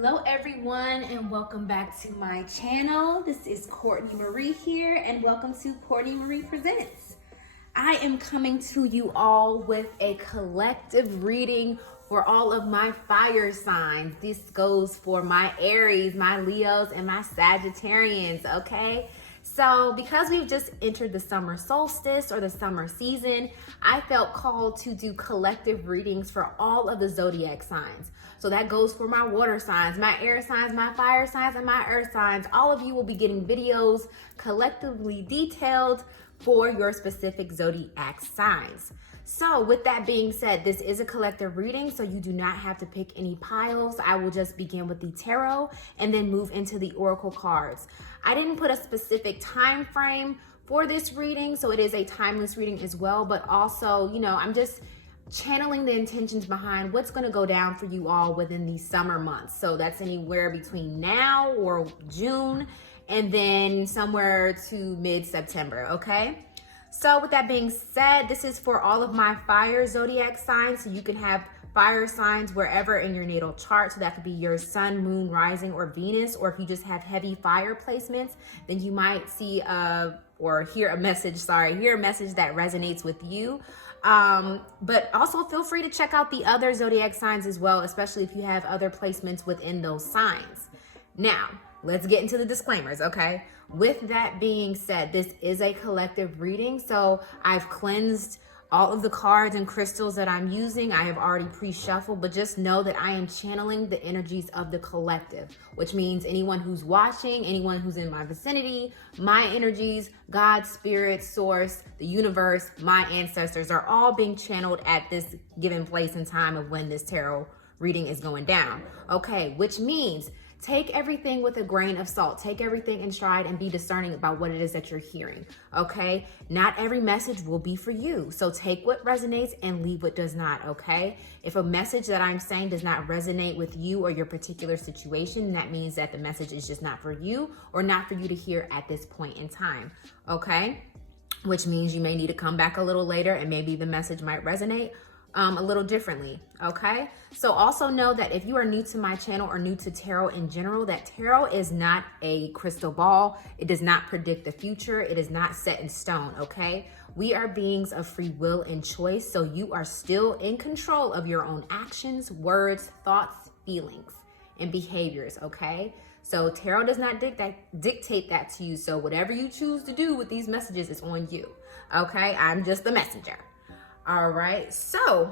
Hello everyone and welcome back to my channel. This is Courtney Marie here and welcome to Courtney Marie Presents. I am coming to you all with a collective reading for all of my fire signs. This goes for my Aries, my Leos, and my Sagittarians, okay? So because we've just entered the summer solstice or the summer season, I felt called to do collective readings for all of the zodiac signs. So that goes for my water signs, my air signs, my fire signs, and my earth signs. All of you will be getting videos collectively detailed for your specific zodiac signs. So with that being said, this is a collective reading, so you do not have to pick any piles. I will just begin with the tarot and then move into the oracle cards. I didn't put a specific time frame for this reading, so it is a timeless reading as well, but also, I'm just channeling the intentions behind what's going to go down for you all within these summer months. So that's anywhere between now or June and then somewhere to mid-September, okay? So with that being said, this is for all of my fire zodiac signs. So you can have fire signs wherever in your natal chart. So that could be your sun, moon, rising, or Venus. Or if you just have heavy fire placements, then you might see or hear a message that resonates with you. But also feel free to check out the other zodiac signs as well, especially if you have other placements within those signs. Now, let's get into the disclaimers, okay? With that being said, this is a collective reading, so I've cleansed all of the cards and crystals that I'm using. I have already pre-shuffled, but just know that I am channeling the energies of the collective, which means anyone who's watching, anyone who's in my vicinity, my energies, God, spirit, source, the universe, my ancestors are all being channeled at this given place and time of when this tarot reading is going down. Okay, which means take everything with a grain of salt. Take everything in stride and be discerning about what it is that you're hearing, okay? Not every message will be for you. So take what resonates and leave what does not, okay? If a message that I'm saying does not resonate with you or your particular situation, that means that the message is just not for you or not for you to hear at this point in time, okay? Which means you may need to come back a little later and maybe the message might resonate a little differently, okay? So also know that if you are new to my channel or new to tarot in general, that tarot is not a crystal ball. It does not predict the future. It is not set in stone, okay? We are beings of free will and choice, so you are still in control of your own actions, words, thoughts, feelings, and behaviors, okay? So tarot does not dictate that to you, so whatever you choose to do with these messages is on you, okay? I'm just the messenger. All right, so,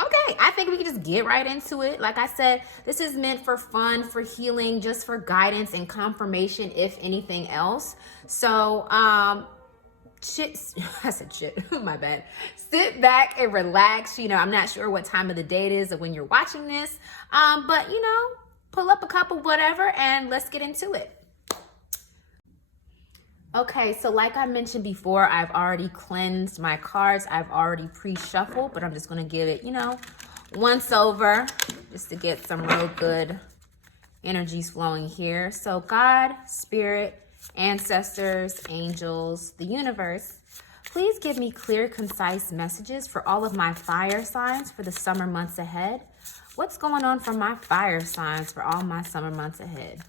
okay, I think we can just get right into it. Like I said, this is meant for fun, for healing, just for guidance and confirmation, if anything else. So, I said shit, my bad. Sit back and relax. I'm not sure what time of the day it is or when you're watching this, but, pull up a cup of whatever and let's get into it. Okay, so like I mentioned before, I've already cleansed my cards. I've already pre-shuffled, but I'm just going to give it, once over just to get some real good energies flowing here. So God, spirit, ancestors, angels, the universe, please give me clear, concise messages for all of my fire signs for the summer months ahead. What's going on for my fire signs for all my summer months ahead?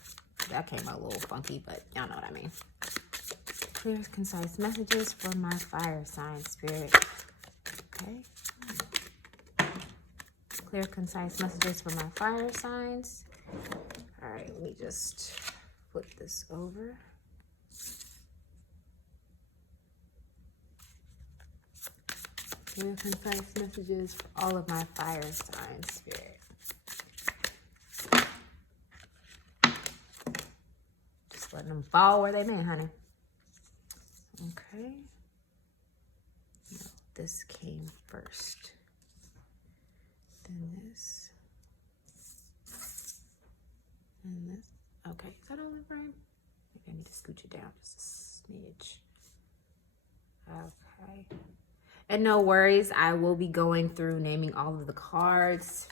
That came out a little funky, but y'all know what I mean. Clear, concise messages for my fire sign, spirit. Okay. Clear, concise messages for my fire signs. All right, let me just flip this over. Clear, concise messages for all of my fire signs, spirit. Just letting them fall where they may, honey. Okay, no, this came first, then this, and this. Okay, is that all in frame? Maybe I need to scooch it down just a smidge. Okay, and no worries, I will be going through naming all of the cards.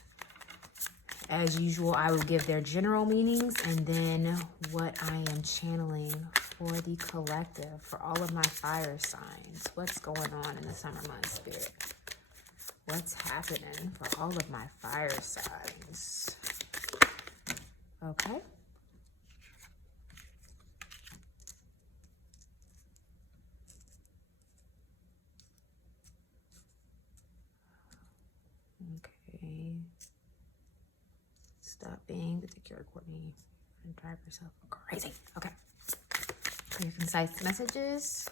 As usual, I will give their general meanings and then what I am channeling for the collective, for all of my fire signs. What's going on in the summer months, spirit? What's happening for all of my fire signs? Okay. Okay. Stop being particular, Courtney, and drive yourself crazy. Okay. Clear, concise messages.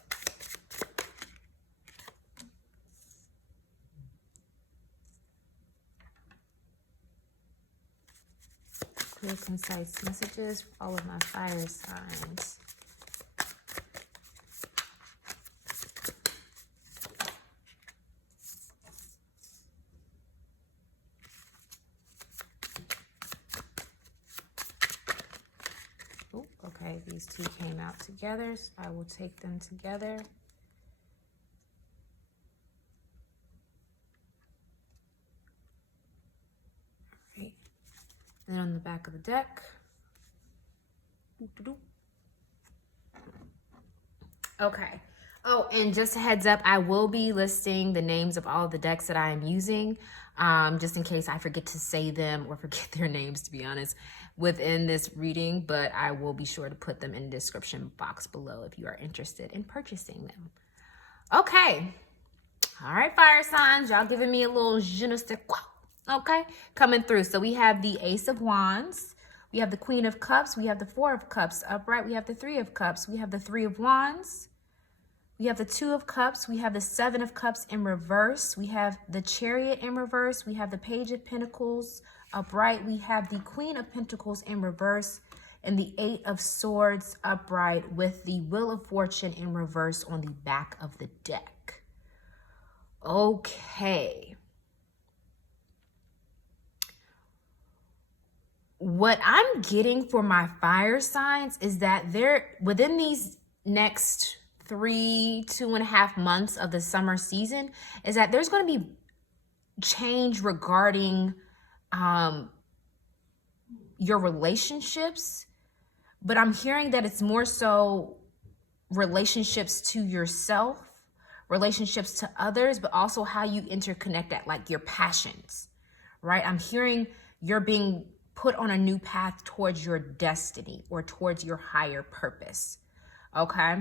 Clear, concise messages for all of my fire signs. Oh, okay, these two came out together, so I will take them together. All right. And on the back of the deck. Okay. Oh, and just a heads up, I will be listing the names of all of the decks that I am using, just in case I forget to say them or forget their names, to be honest, within this reading, but I will be sure to put them in the description box below if you are interested in purchasing them. Okay. All right, fire signs, y'all giving me a little je ne sais quoi. Okay, coming through. So we have the Ace of Wands, we have the Queen of Cups, we have the Four of Cups upright, we have the Three of Cups, we have the Three of Wands, we have the Two of Cups, we have the Seven of Cups in reverse, we have the Chariot in reverse, we have the Page of Pentacles upright, we have the Queen of Pentacles in reverse, and the Eight of Swords upright with the Wheel of Fortune in reverse on the back of the deck. Okay. What I'm getting for my fire signs is that they're within these next 2.5 months of the summer season, is that there's going to be change regarding your relationships, but I'm hearing that it's more so relationships to yourself, relationships to others, but also how you interconnect at, like, your passions, right? I'm hearing you're being put on a new path towards your destiny or towards your higher purpose. Okay.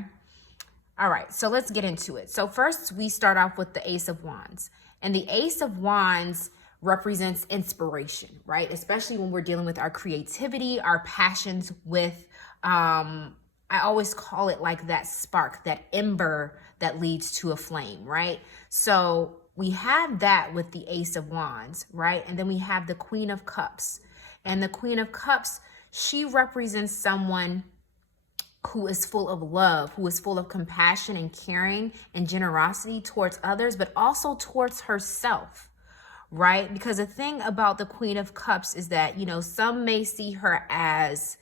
All right. So let's get into it. So first we start off with the Ace of Wands, and the Ace of Wands represents inspiration, right? Especially when we're dealing with our creativity, our passions with, I always call it like that spark, that ember that leads to a flame, right? So we have that with the Ace of Wands, right? And then we have the Queen of Cups. And the Queen of Cups, she represents someone who is full of love, who is full of compassion and caring and generosity towards others, but also towards herself, right? Because the thing about the Queen of Cups is that, you know, some may see her as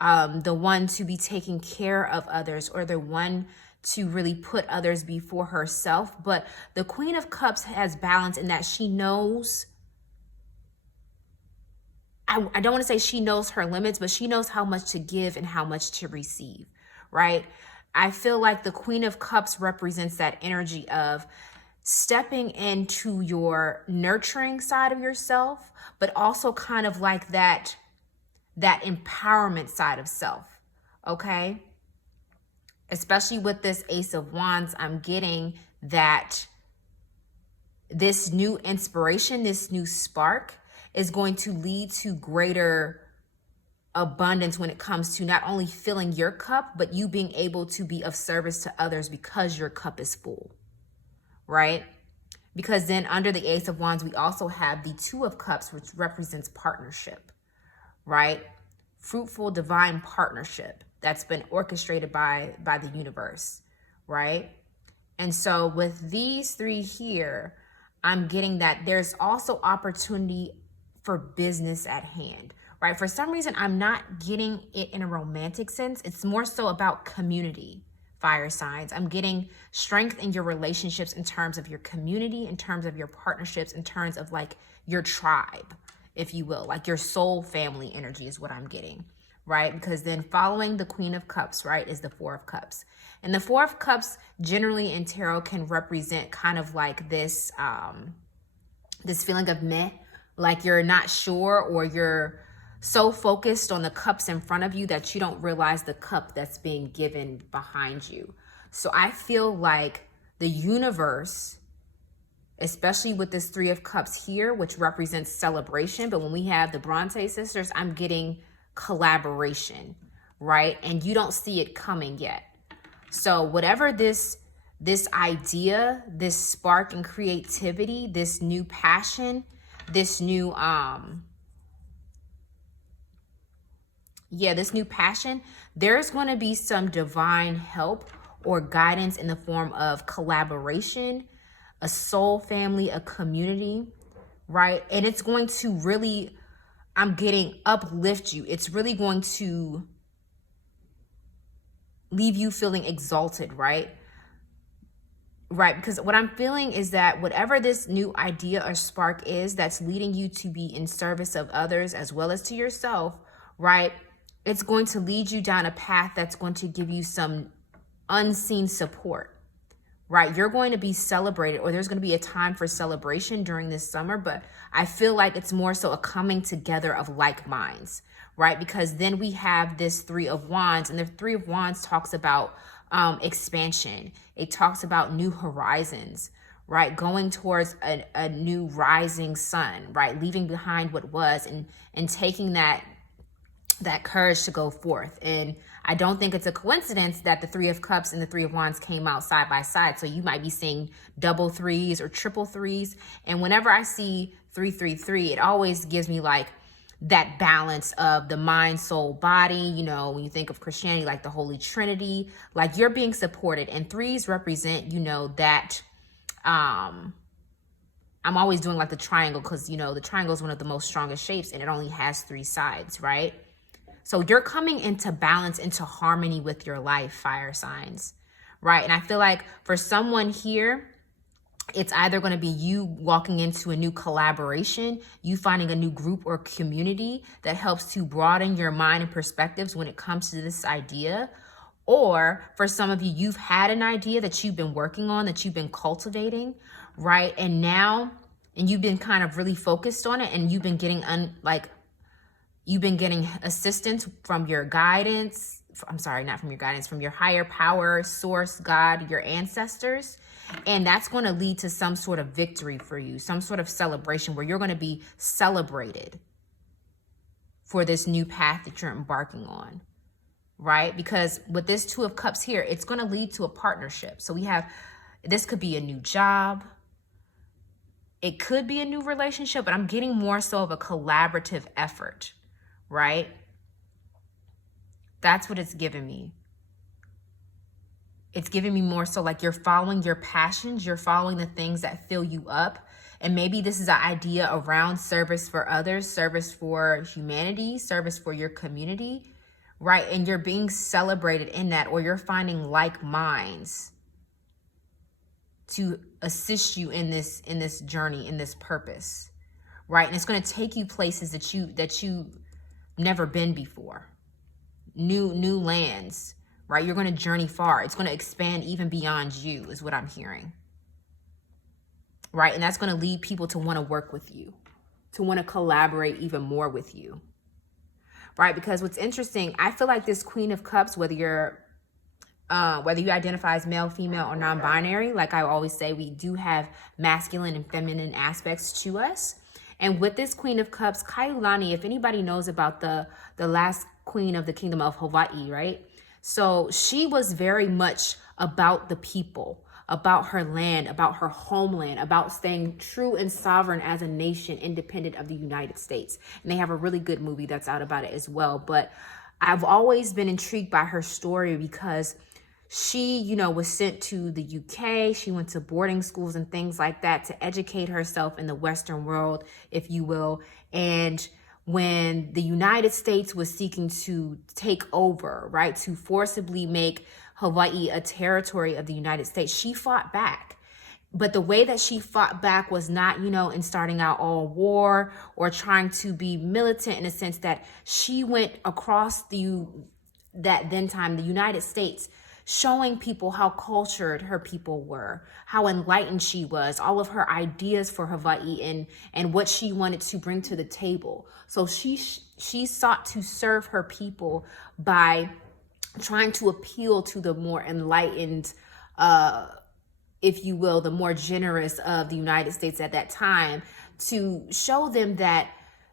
the one to be taking care of others, or the one to really put others before herself. But the Queen of Cups has balance in that she knows, I don't want to say she knows her limits, but she knows how much to give and how much to receive, right? I feel like the Queen of Cups represents that energy of stepping into your nurturing side of yourself, but also kind of like that empowerment side of self, okay? Especially with this Ace of Wands, I'm getting that this new inspiration, this new spark is going to lead to greater abundance when it comes to not only filling your cup, but you being able to be of service to others because your cup is full, right? Because then under the Ace of Wands, we also have the Two of Cups, which represents partnership, right? Fruitful, divine partnership that's been orchestrated by the universe, right? And so with these three here, I'm getting that there's also opportunity for business at hand, right? For some reason, I'm not getting it in a romantic sense. It's more so about community, fire signs. I'm getting strength in your relationships in terms of your community, in terms of your partnerships, in terms of like your tribe, if you will, like your soul family energy is what I'm getting, right? Because then following the Queen of Cups, right, is the Four of Cups. And the Four of Cups generally in tarot can represent kind of like this, this feeling of meh, like you're not sure, or you're so focused on the cups in front of you that you don't realize the cup that's being given behind you. So I feel like the universe, especially with this Three of Cups here, which represents celebration, but when we have the Bronte sisters, I'm getting collaboration, right? And you don't see it coming yet. So whatever this idea, this spark and creativity, this new passion, this new this new passion, there's going to be some divine help or guidance in the form of collaboration, a soul family, a community, right? And it's going to really, I'm getting, uplift you. It's really going to leave you feeling exalted, right? Right, because what I'm feeling is that whatever this new idea or spark is that's leading you to be in service of others as well as to yourself, right? It's going to lead you down a path that's going to give you some unseen support, right? You're going to be celebrated, or there's going to be a time for celebration during this summer, but I feel like it's more so a coming together of like minds, right? Because then we have this Three of Wands, and the Three of Wands talks about expansion. It talks about new horizons, right? Going towards a new rising sun, right? Leaving behind what was and taking that courage to go forth. And I don't think it's a coincidence that the Three of Cups and the Three of Wands came out side by side. So you might be seeing double threes or triple threes. And whenever I see 333, it always gives me like that balance of the mind, soul, body. You know, when you think of Christianity, like the Holy Trinity, like you're being supported. And threes represent, you know, that I'm always doing like the triangle, because, you know, the triangle is one of the most strongest shapes and it only has three sides, right? So you're coming into balance, into harmony with your life, fire signs, right? And I feel like for someone here, it's either going to be you walking into a new collaboration, you finding a new group or community that helps to broaden your mind and perspectives when it comes to this idea. Or for some of you, you've had an idea that you've been working on, that you've been cultivating, right? And now, and you've been kind of really focused on it, and you've been getting you've been getting assistance from your guidance. I'm sorry, not from your guidance, from your higher power, source, God, your ancestors. And that's going to lead to some sort of victory for you, some sort of celebration where you're going to be celebrated for this new path that you're embarking on, right? Because with this Two of Cups here, it's going to lead to a partnership. So we have, this could be a new job. It could be a new relationship, but I'm getting more so of a collaborative effort, right? That's what it's giving me. It's giving me more so like you're following your passions, you're following the things that fill you up. And maybe this is an idea around service for others, service for humanity, service for your community, right? And you're being celebrated in that, or you're finding like minds to assist you in this journey, in this purpose, right? And it's going to take you places that you never been before, new lands, right? You're going to journey far. It's going to expand even beyond you, is what I'm hearing, right? And that's going to lead people to want to work with you, to want to collaborate even more with you, right? Because what's interesting, I feel like this Queen of Cups, whether you identify as male, female, or non-binary, like I always say, we do have masculine and feminine aspects to us. And with this Queen of Cups, Kailani, if anybody knows about the last queen of the kingdom of Hawaii, right? So she was very much about the people, about her land, about her homeland, about staying true and sovereign as a nation, independent of the United States. And they have a really good movie that's out about it as well. But I've always been intrigued by her story because she, you know, was sent to the UK. She went to boarding schools and things like that to educate herself in the Western world, if you will. And when the United States was seeking to take over, right, to forcibly make Hawaii a territory of the United States, she fought back. But the way that she fought back was not, you know, in starting out all war or trying to be militant, in a sense that she went across the United States. showing people how cultured her people were, how enlightened she was, all of her ideas for Hawaii and what she wanted to bring to the table. So she sought to serve her people by trying to appeal to the more enlightened, if you will, the more generous of the United States at that time, to show them that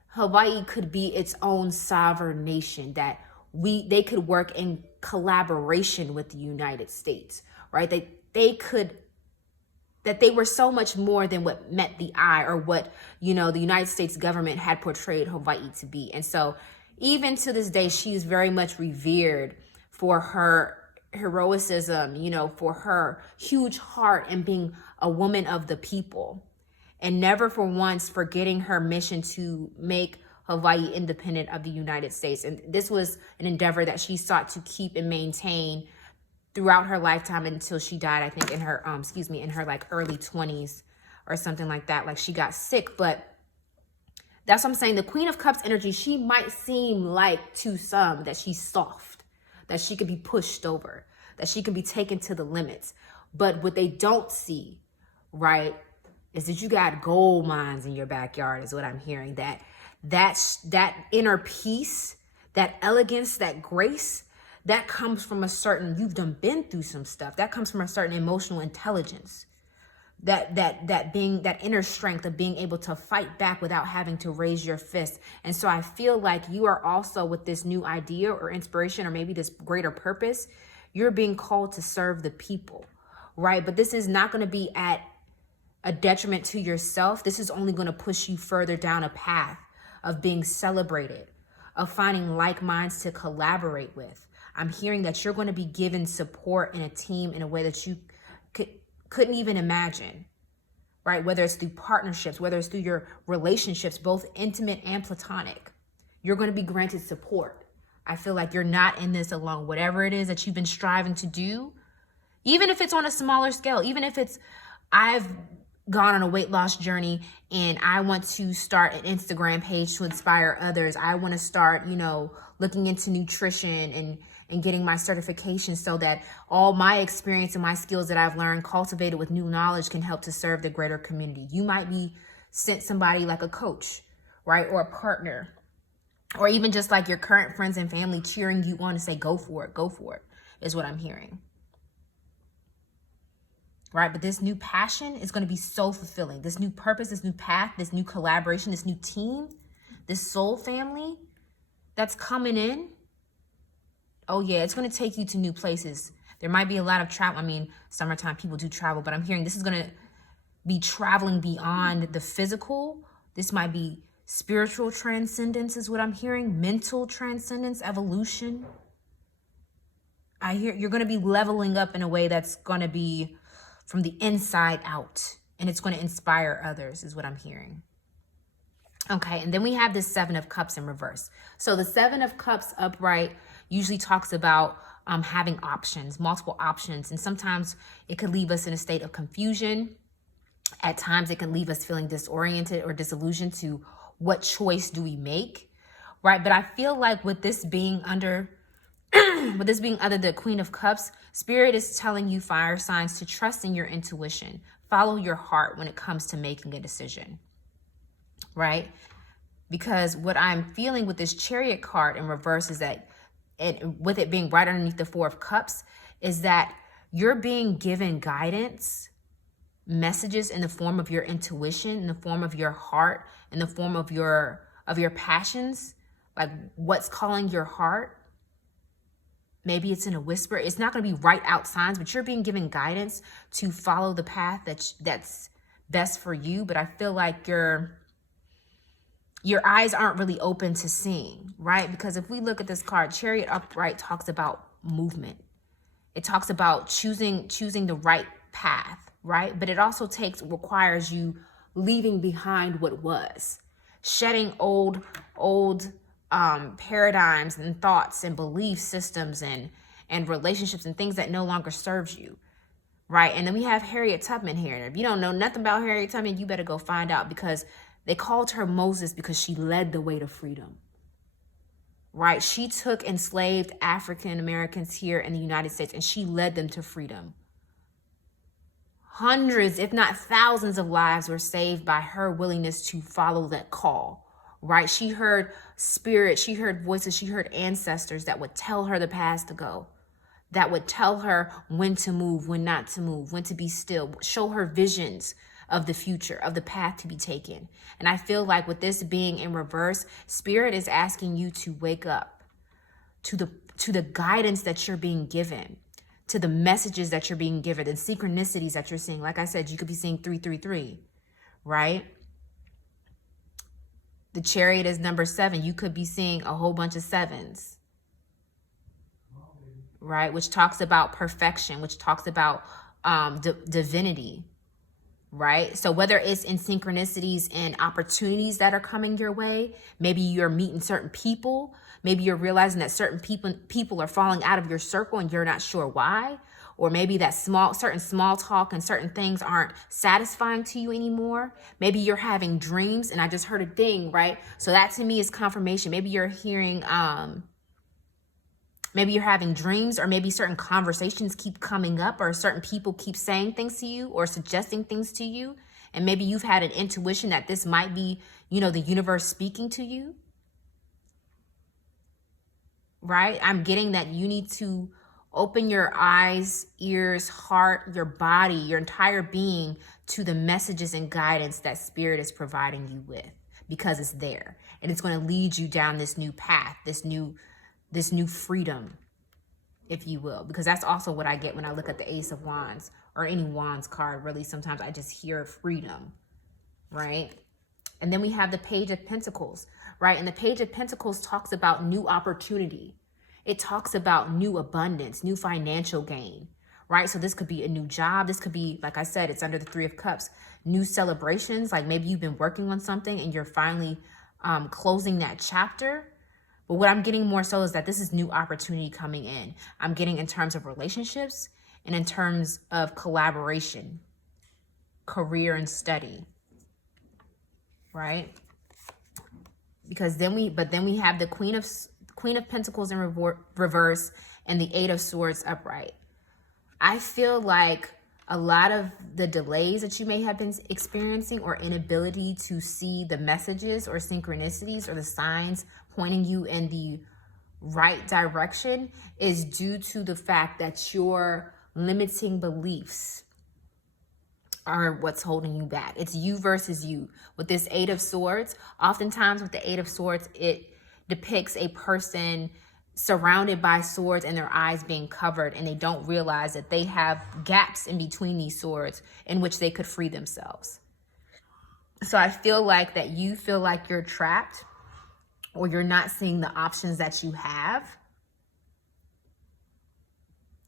Hawaii could be its own sovereign nation, that they could work in collaboration with the United States, right? That they were so much more than what met the eye, or what, the United States government had portrayed Hawaii to be. And so even to this day, she is very much revered for her heroicism, for her huge heart and being a woman of the people, and never for once forgetting her mission to make Hawaii independent of the United States. And this was an endeavor that she sought to keep and maintain throughout her lifetime until she died, I think in her, in her like early 20s or something like that. Like, she got sick, but that's what I'm saying. The Queen of Cups energy, she might seem like to some that she's soft, that she could be pushed over, that she can be taken to the limits. But what they don't see, right, is that you got gold mines in your backyard, is what I'm hearing. That inner peace, that elegance, that grace, that comes from a certain, you've been through some stuff. That comes from a certain emotional intelligence. That inner strength of being able to fight back without having to raise your fist. And so I feel like you are also, with this new idea or inspiration, or maybe this greater purpose, you're being called to serve the people, right? But this is not going to be at a detriment to yourself. This is only going to push you further down a path of being celebrated, of finding like minds to collaborate with. I'm hearing that you're going to be given support in a team in a way that you couldn't even imagine, right? Whether it's through partnerships, whether it's through your relationships, both intimate and platonic, you're going to be granted support. I feel like you're not in this alone. Whatever it is that you've been striving to do, even if it's on a smaller scale, even if it's, I've gone on a weight loss journey and I want to start an Instagram page to inspire others. I want to start, looking into nutrition and getting my certification so that all my experience and my skills that I've learned, cultivated with new knowledge, can help to serve the greater community. You might be sent somebody like a coach, right? Or a partner, or even just like your current friends and family cheering you on to say, go for it, is what I'm hearing. Right? But this new passion is going to be so fulfilling. This new purpose, this new path, this new collaboration, this new team, this soul family that's coming in. Oh yeah, it's going to take you to new places. There might be a lot of travel. I mean, summertime people do travel, but I'm hearing this is going to be traveling beyond the physical. This might be spiritual transcendence, is what I'm hearing. Mental transcendence, evolution. I hear you're going to be leveling up in a way that's going to be from the inside out, and it's going to inspire others, is what I'm hearing. Okay, and then we have this 7 of Cups in reverse. So the 7 of Cups upright usually talks about having options, multiple options, and sometimes it could leave us in a state of confusion. At times it can leave us feeling disoriented or disillusioned to what choice do we make, right? But I feel like with this being under the Queen of Cups, Spirit is telling you, fire signs, to trust in your intuition. Follow your heart when it comes to making a decision, right? Because what I'm feeling with this Chariot card in reverse is that, and with it being right underneath the 4 of Cups, is that you're being given guidance, messages in the form of your intuition, in the form of your heart, in the form of your passions, like what's calling your heart. Maybe it's in a whisper. It's not going to be right out signs, but you're being given guidance to follow the path that's best for you. But I feel like your eyes aren't really open to seeing, right? Because if we look at this card, Chariot upright talks about movement. It talks about choosing the right path, right? But it also requires you leaving behind what was, shedding old paradigms and thoughts and belief systems and relationships and things that no longer serves you, right? And then we have Harriet Tubman here. And if you don't know nothing about Harriet Tubman, you better go find out, because they called her Moses because she led the way to freedom, right? She took enslaved African Americans here in the United States and she led them to freedom. Hundreds, if not thousands of lives were saved by her willingness to follow that call, right? She heard spirit, she heard voices, she heard ancestors that would tell her the path to go, that would tell her when to move, when not to move, when to be still, show her visions of the future, of the path to be taken. And I feel like with this being in reverse, spirit is asking you to wake up to the guidance that you're being given, to the messages that you're being given, the synchronicities that you're seeing. Like I said, you could be seeing 333, right? The Chariot is number 7. You could be seeing a whole bunch of 7s, right? Which talks about perfection, which talks about divinity, right? So whether it's in synchronicities and opportunities that are coming your way, maybe you're meeting certain people, maybe you're realizing that certain people are falling out of your circle and you're not sure why, or maybe that certain small talk and certain things aren't satisfying to you anymore. Maybe you're having dreams, and I just heard a ding, right? So that to me is confirmation. Maybe you're hearing, maybe you're having dreams, or maybe certain conversations keep coming up, or certain people keep saying things to you or suggesting things to you. And maybe you've had an intuition that this might be, you know, the universe speaking to you, right? I'm getting that you need to open your eyes, ears, heart, your body, your entire being to the messages and guidance that spirit is providing you with, because it's there and it's going to lead you down this new path, this new freedom, if you will, because that's also what I get when I look at the Ace of Wands or any Wands card. Really, sometimes I just hear freedom, right? And then we have the Page of Pentacles, right? And the Page of Pentacles talks about new opportunity. It talks about new abundance, new financial gain, right? So this could be a new job. This could be, like I said, it's under the 3 of Cups, new celebrations. Like maybe you've been working on something and you're finally closing that chapter. But what I'm getting more so is that this is new opportunity coming in. I'm getting in terms of relationships and in terms of collaboration, career and study, right? Because then we have the Queen of Pentacles in reverse and the 8 of Swords upright. I feel like a lot of the delays that you may have been experiencing, or inability to see the messages or synchronicities or the signs pointing you in the right direction, is due to the fact that your limiting beliefs are what's holding you back. It's you versus you. With this 8 of Swords, oftentimes with the 8 of Swords, it depicts a person surrounded by swords and their eyes being covered, and they don't realize that they have gaps in between these swords in which they could free themselves. So I feel like that you feel like you're trapped, or you're not seeing the options that you have.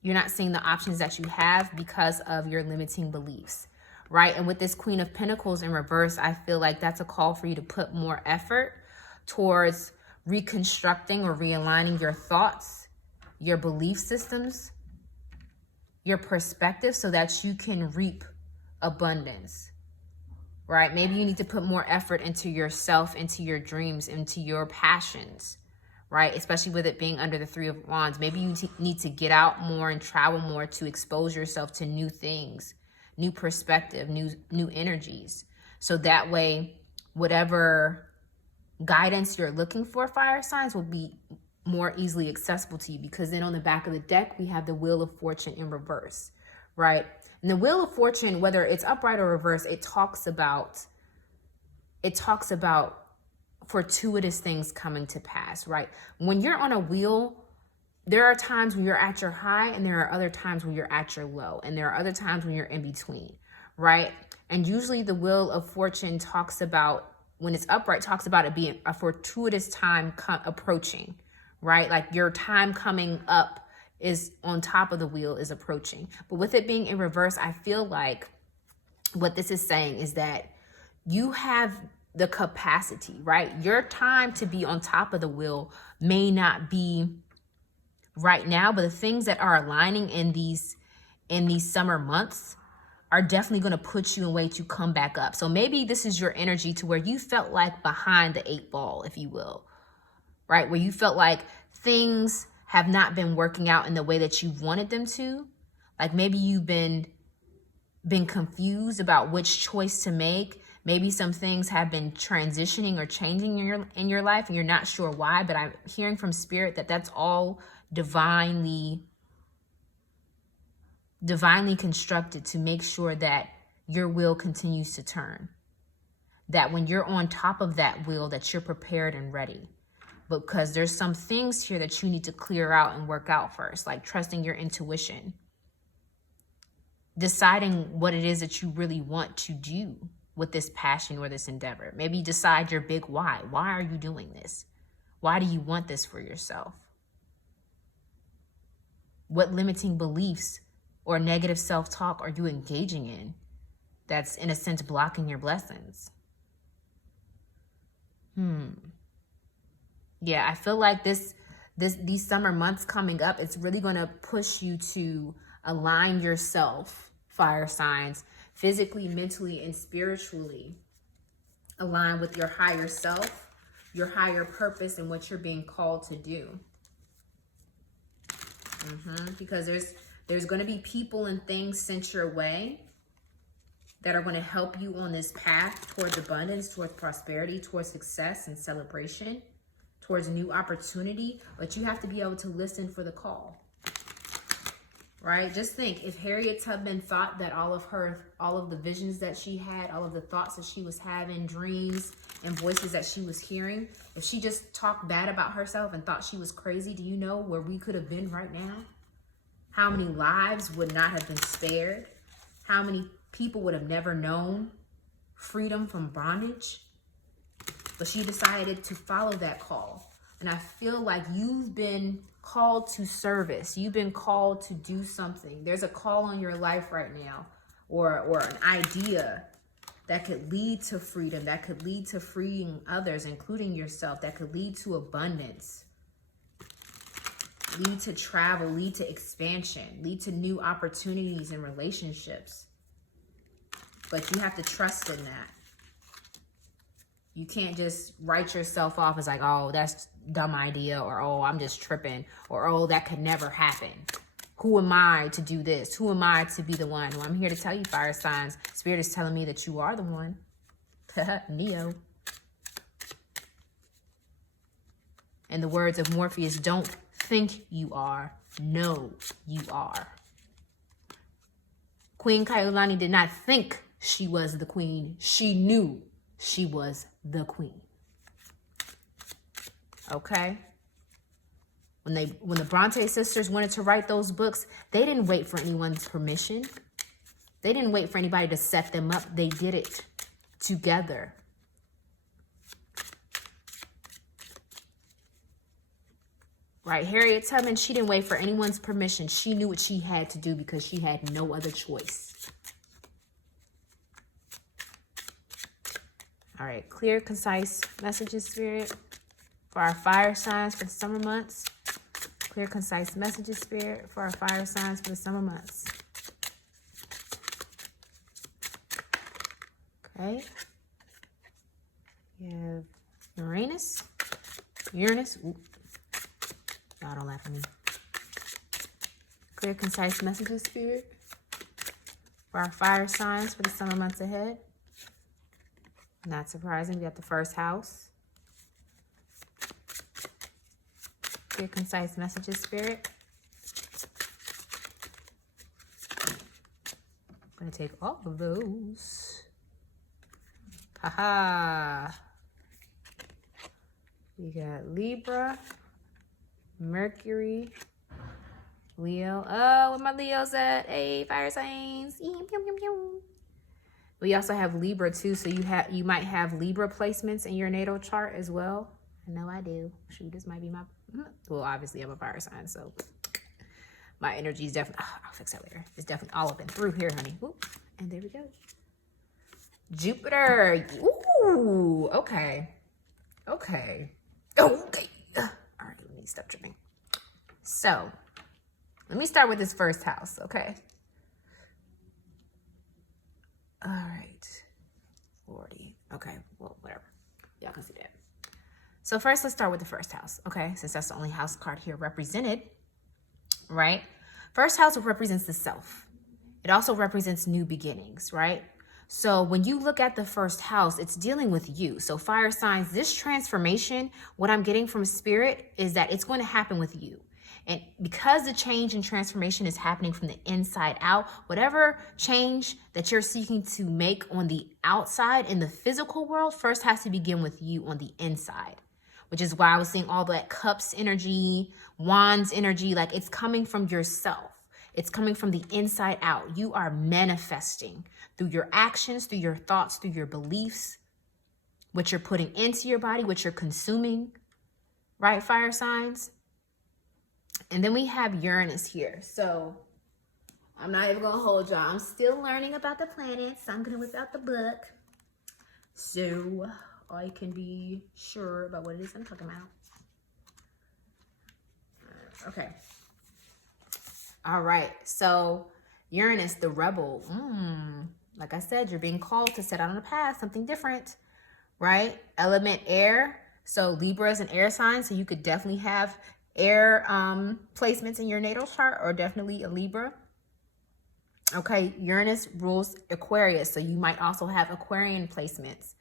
You're not seeing the options that you have because of your limiting beliefs, right? And with this Queen of Pentacles in reverse, I feel like that's a call for you to put more effort towards reconstructing or realigning your thoughts, your belief systems, your perspective, so that you can reap abundance, right? Maybe you need to put more effort into yourself, into your dreams, into your passions, right? Especially with it being under the 3 of Wands. Maybe you need to get out more and travel more to expose yourself to new things, new perspective, new energies. So that way, whatever guidance you're looking for, fire signs, will be more easily accessible to you. Because then on the back of the deck, we have the Wheel of Fortune in reverse, right? And the Wheel of Fortune, whether it's upright or reverse, it talks about fortuitous things coming to pass, right? When you're on a wheel, there are times when you're at your high, and there are other times when you're at your low, and there are other times when you're in between, right? And usually the Wheel of Fortune talks about, when it's upright, talks about it being a fortuitous time approaching, right? Like your time coming up is on top of the wheel, is approaching. But with it being in reverse, I feel like what this is saying is that you have the capacity, right? Your time to be on top of the wheel may not be right now, but the things that are aligning in these summer months are definitely going to put you in a way to come back up. So maybe this is your energy to where you felt like behind the 8 ball, if you will, right? Where you felt like things have not been working out in the way that you wanted them to. Like maybe you've been confused about which choice to make. Maybe some things have been transitioning or changing in your life and you're not sure why, but I'm hearing from Spirit that that's all divinely constructed to make sure that your wheel continues to turn. That when you're on top of that wheel, that you're prepared and ready. Because there's some things here that you need to clear out and work out first, like trusting your intuition. Deciding what it is that you really want to do with this passion or this endeavor. Maybe decide your big why. Why are you doing this? Why do you want this for yourself? What limiting beliefs or negative self-talk are you engaging in that's in a sense blocking your blessings? Yeah, I feel like these summer months coming up, it's really going to push you to align yourself, fire signs, physically, mentally, and spiritually. Align with your higher self, your higher purpose, and what you're being called to do. Because there's going to be people and things sent your way that are going to help you on this path towards abundance, towards prosperity, towards success and celebration, towards new opportunity. But you have to be able to listen for the call, right? Just think, if Harriet Tubman thought that all of the visions that she had, all of the thoughts that she was having, dreams and voices that she was hearing, if she just talked bad about herself and thought she was crazy, do you know where we could have been right now? How many lives would not have been spared? How many people would have never known freedom from bondage? But she decided to follow that call. And I feel like you've been called to service. You've been called to do something. There's a call on your life right now, or an idea that could lead to freedom, that could lead to freeing others, including yourself, that could lead to abundance, lead to travel, lead to expansion, lead to new opportunities and relationships. But you have to trust in that. You can't just write yourself off as like, oh, that's a dumb idea, or oh, I'm just tripping, or oh, that could never happen. Who am I to do this? Who am I to be the one? Well, I'm here to tell you, fire signs. Spirit is telling me that you are the one. Neo. In the words of Morpheus, don't think you are. Know you are. Queen Kailani did not think she was the queen. She knew she was the queen. Okay? When the Bronte sisters wanted to write those books, they didn't wait for anyone's permission. They didn't wait for anybody to set them up. They did it together. Right? Harriet Tubman, she didn't wait for anyone's permission. She knew what she had to do because she had no other choice. All right, clear, concise messages, Spirit, for our fire signs for the summer months. Clear, concise messages, Spirit, for our fire signs for the summer months. Okay. You have Uranus. Ooh. No, don't laugh at me. Clear, concise messages, Spirit, for our fire signs for the summer months ahead. Not surprising, we got the first house. Clear, concise messages, Spirit. I'm going to take all of those. Haha. We got Libra, Mercury, Leo. Oh, where my Leo's at? Hey, fire signs. We also have Libra too, so you might have Libra placements in your natal chart as well. I know I do. Shoot, this might be my, well, obviously I'm a fire sign, so my energy is definitely, I'll fix that later. It's definitely all up and through here, honey. Ooh, and there we go. Jupiter. Ooh, okay. Okay. Oh, okay. All right, let me stop tripping. So, let me start with this first house, okay? All right. Lordy. Okay, well, whatever. Y'all can see that. So first, let's start with the first house, okay? Since that's the only house card here represented, right? First house represents the self. It also represents new beginnings, right? So when you look at the first house, it's dealing with you. So fire signs, this transformation, what I'm getting from spirit is that it's going to happen with you. And because the change and transformation is happening from the inside out, whatever change that you're seeking to make on the outside in the physical world first has to begin with you on the inside, which is why I was seeing all that cups energy, wands energy, like it's coming from yourself. It's coming from the inside out. You are manifesting through your actions, through your thoughts, through your beliefs, what you're putting into your body, what you're consuming, right, fire signs? And then we have Uranus here. So I'm not even gonna hold y'all. I'm still learning about the planets. So I'm gonna whip out the book so I can be sure about what it is I'm talking about. Okay. All right. So Uranus, the rebel. Like I said, you're being called to set out on a path, something different, right? Element air. So Libra is an air sign. So you could definitely have air placements in your natal chart, or definitely a Libra. Okay, Uranus rules Aquarius, so you might also have Aquarian placements,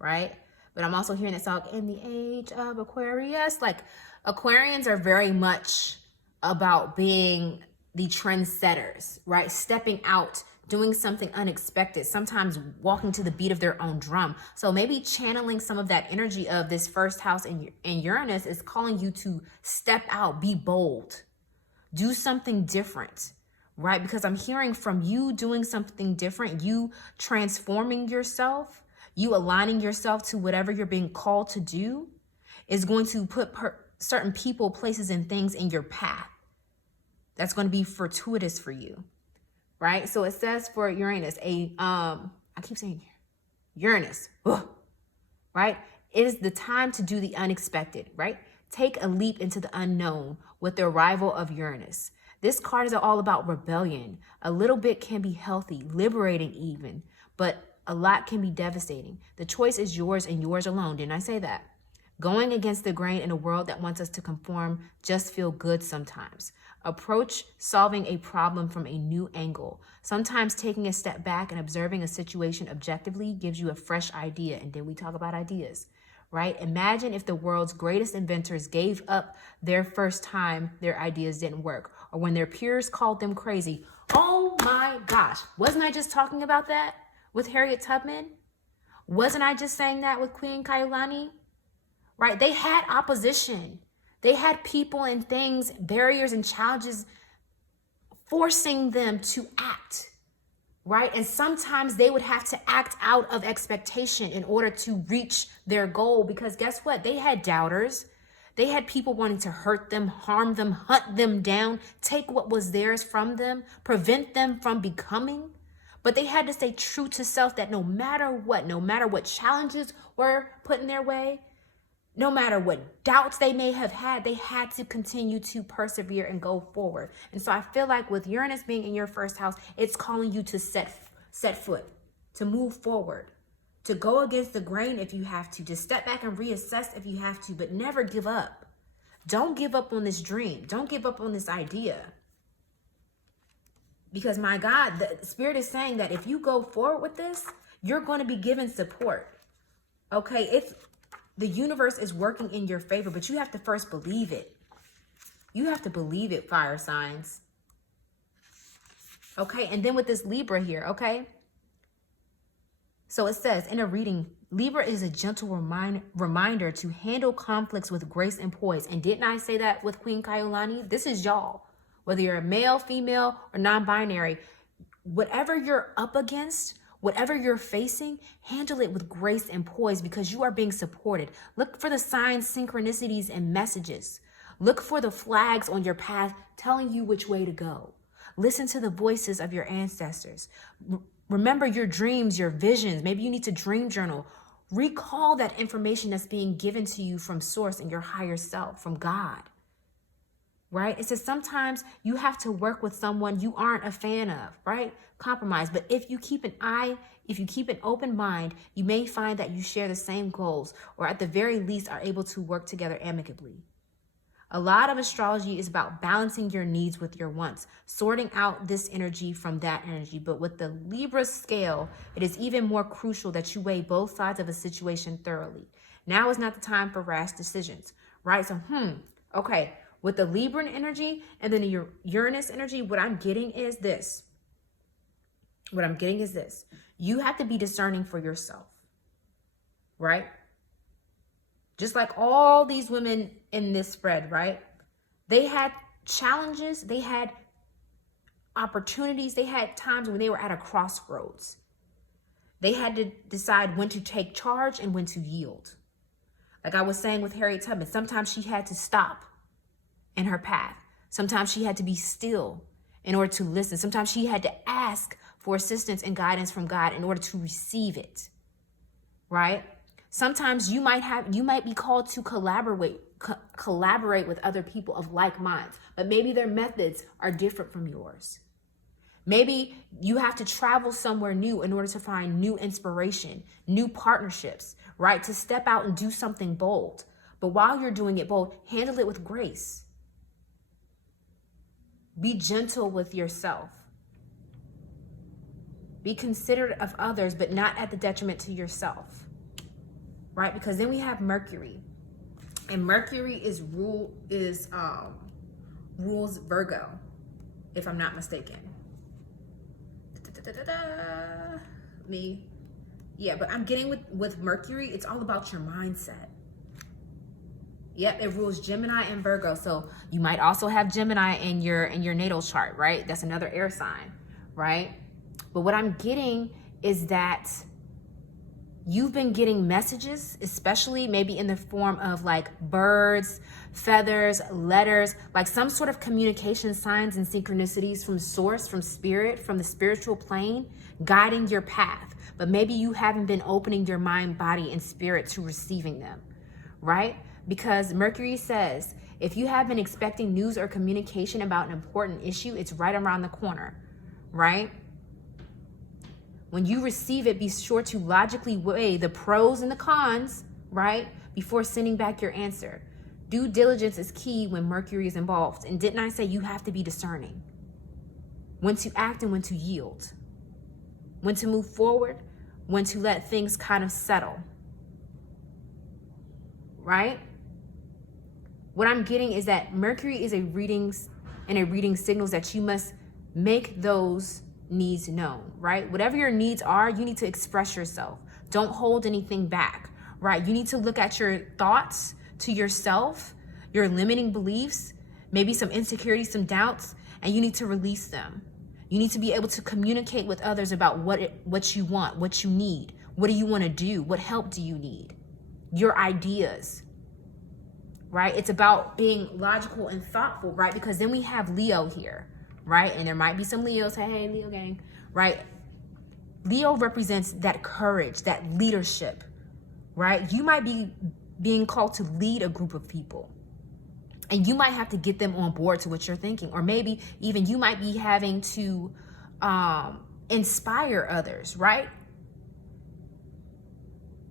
right? But I'm also hearing this out in the age of Aquarius. Like Aquarians are very much about being the trendsetters, right? Stepping out, doing something unexpected, sometimes walking to the beat of their own drum. So maybe channeling some of that energy of this first house in Uranus is calling you to step out, be bold, do something different, right? Because I'm hearing from you doing something different, you transforming yourself, you aligning yourself to whatever you're being called to do is going to put certain people, places, and things in your path. That's going to be fortuitous for you. Right? So it says for Uranus, I keep saying Uranus, right? It is the time to do the unexpected, right? Take a leap into the unknown with the arrival of Uranus. This card is all about rebellion. A little bit can be healthy, liberating even, but a lot can be devastating. The choice is yours and yours alone. Didn't I say that? Going against the grain in a world that wants us to conform just feel good sometimes. Approach solving a problem from a new angle. Sometimes taking a step back and observing a situation objectively gives you a fresh idea. And then we talk about ideas, right? Imagine if the world's greatest inventors gave up their first time their ideas didn't work, or when their peers called them crazy. Oh my gosh, wasn't I just talking about that with Harriet Tubman? Wasn't I just saying that with Queen Kailani? Right? They had opposition. They had people and things, barriers and challenges forcing them to act, right? And sometimes they would have to act out of expectation in order to reach their goal, because guess what? They had doubters. They had people wanting to hurt them, harm them, hunt them down, take what was theirs from them, prevent them from becoming. But they had to stay true to self, that no matter what challenges were put in their way, no matter what doubts they may have had, they had to continue to persevere and go forward. And so I feel like with Uranus being in your first house, it's calling you to set foot, to move forward, to go against the grain if you have to step back and reassess if you have to, but never give up. Don't give up on this dream. Don't give up on this idea. Because my God, the Spirit is saying that if you go forward with this, you're going to be given support. Okay, the universe is working in your favor, but you have to first believe it. You have to believe it, fire signs. Okay, and then with this Libra here, okay? So it says in a reading, Libra is a gentle reminder to handle conflicts with grace and poise. And didn't I say that with Queen Kailani? This is y'all. Whether you're a male, female, or non-binary, whatever you're up against, whatever you're facing, handle it with grace and poise, because you are being supported. Look for the signs, synchronicities, and messages. Look for the flags on your path telling you which way to go. Listen to the voices of your ancestors. Remember your dreams, your visions. Maybe you need to dream journal. Recall that information that's being given to you from source and your higher self, from God. right? It says sometimes you have to work with someone you aren't a fan of, right? Compromise. But if you keep an open mind, you may find that you share the same goals, or at the very least are able to work together amicably. A lot of astrology is about balancing your needs with your wants, sorting out this energy from that energy. But with the Libra scale, it is even more crucial that you weigh both sides of a situation thoroughly. Now is not the time for rash decisions, right? So, okay, with the Libran energy and then the Uranus energy, what I'm getting is this. You have to be discerning for yourself, right? Just like all these women in this spread, right? They had challenges, they had opportunities, they had times when they were at a crossroads. They had to decide when to take charge and when to yield. Like I was saying with Harriet Tubman, sometimes she had to stop in her path. Sometimes she had to be still in order to listen. Sometimes she had to ask for assistance and guidance from God in order to receive it, right? Sometimes you might be called to collaborate with other people of like minds, but maybe their methods are different from yours. Maybe you have to travel somewhere new in order to find new inspiration, new partnerships, right? To step out and do something bold. But while you're doing it bold, handle it with grace. Be gentle with yourself. Be considerate of others, but not at the detriment to yourself. Right? Because then we have Mercury. And Mercury rules Virgo, if I'm not mistaken. But I'm getting with Mercury, it's all about your mindset. Yep, it rules Gemini and Virgo. So you might also have Gemini in your natal chart, right? That's another air sign, right? But what I'm getting is that you've been getting messages, especially maybe in the form of like birds, feathers, letters, like some sort of communication signs and synchronicities from source, from spirit, from the spiritual plane, guiding your path. But maybe you haven't been opening your mind, body, and spirit to receiving them, right? Because Mercury says, if you have been expecting news or communication about an important issue, it's right around the corner, right? When you receive it, be sure to logically weigh the pros and the cons, right? Before sending back your answer. Due diligence is key when Mercury is involved. And didn't I say you have to be discerning? When to act and when to yield. When to move forward, when to let things kind of settle. Right? What I'm getting is that Mercury is a reading signals that you must make those needs known, right? Whatever your needs are, you need to express yourself. Don't hold anything back, right? You need to look at your thoughts to yourself, your limiting beliefs, maybe some insecurities, some doubts, and you need to release them. You need to be able to communicate with others about what you want, what you need. What do you want to do? What help do you need? Your ideas, right? It's about being logical and thoughtful, right? Because then we have Leo here, right? And there might be some Leos, hey, Leo gang, right? Leo represents that courage, that leadership, right? You might be being called to lead a group of people. And you might have to get them on board to what you're thinking. Or maybe even you might be having to inspire others, right?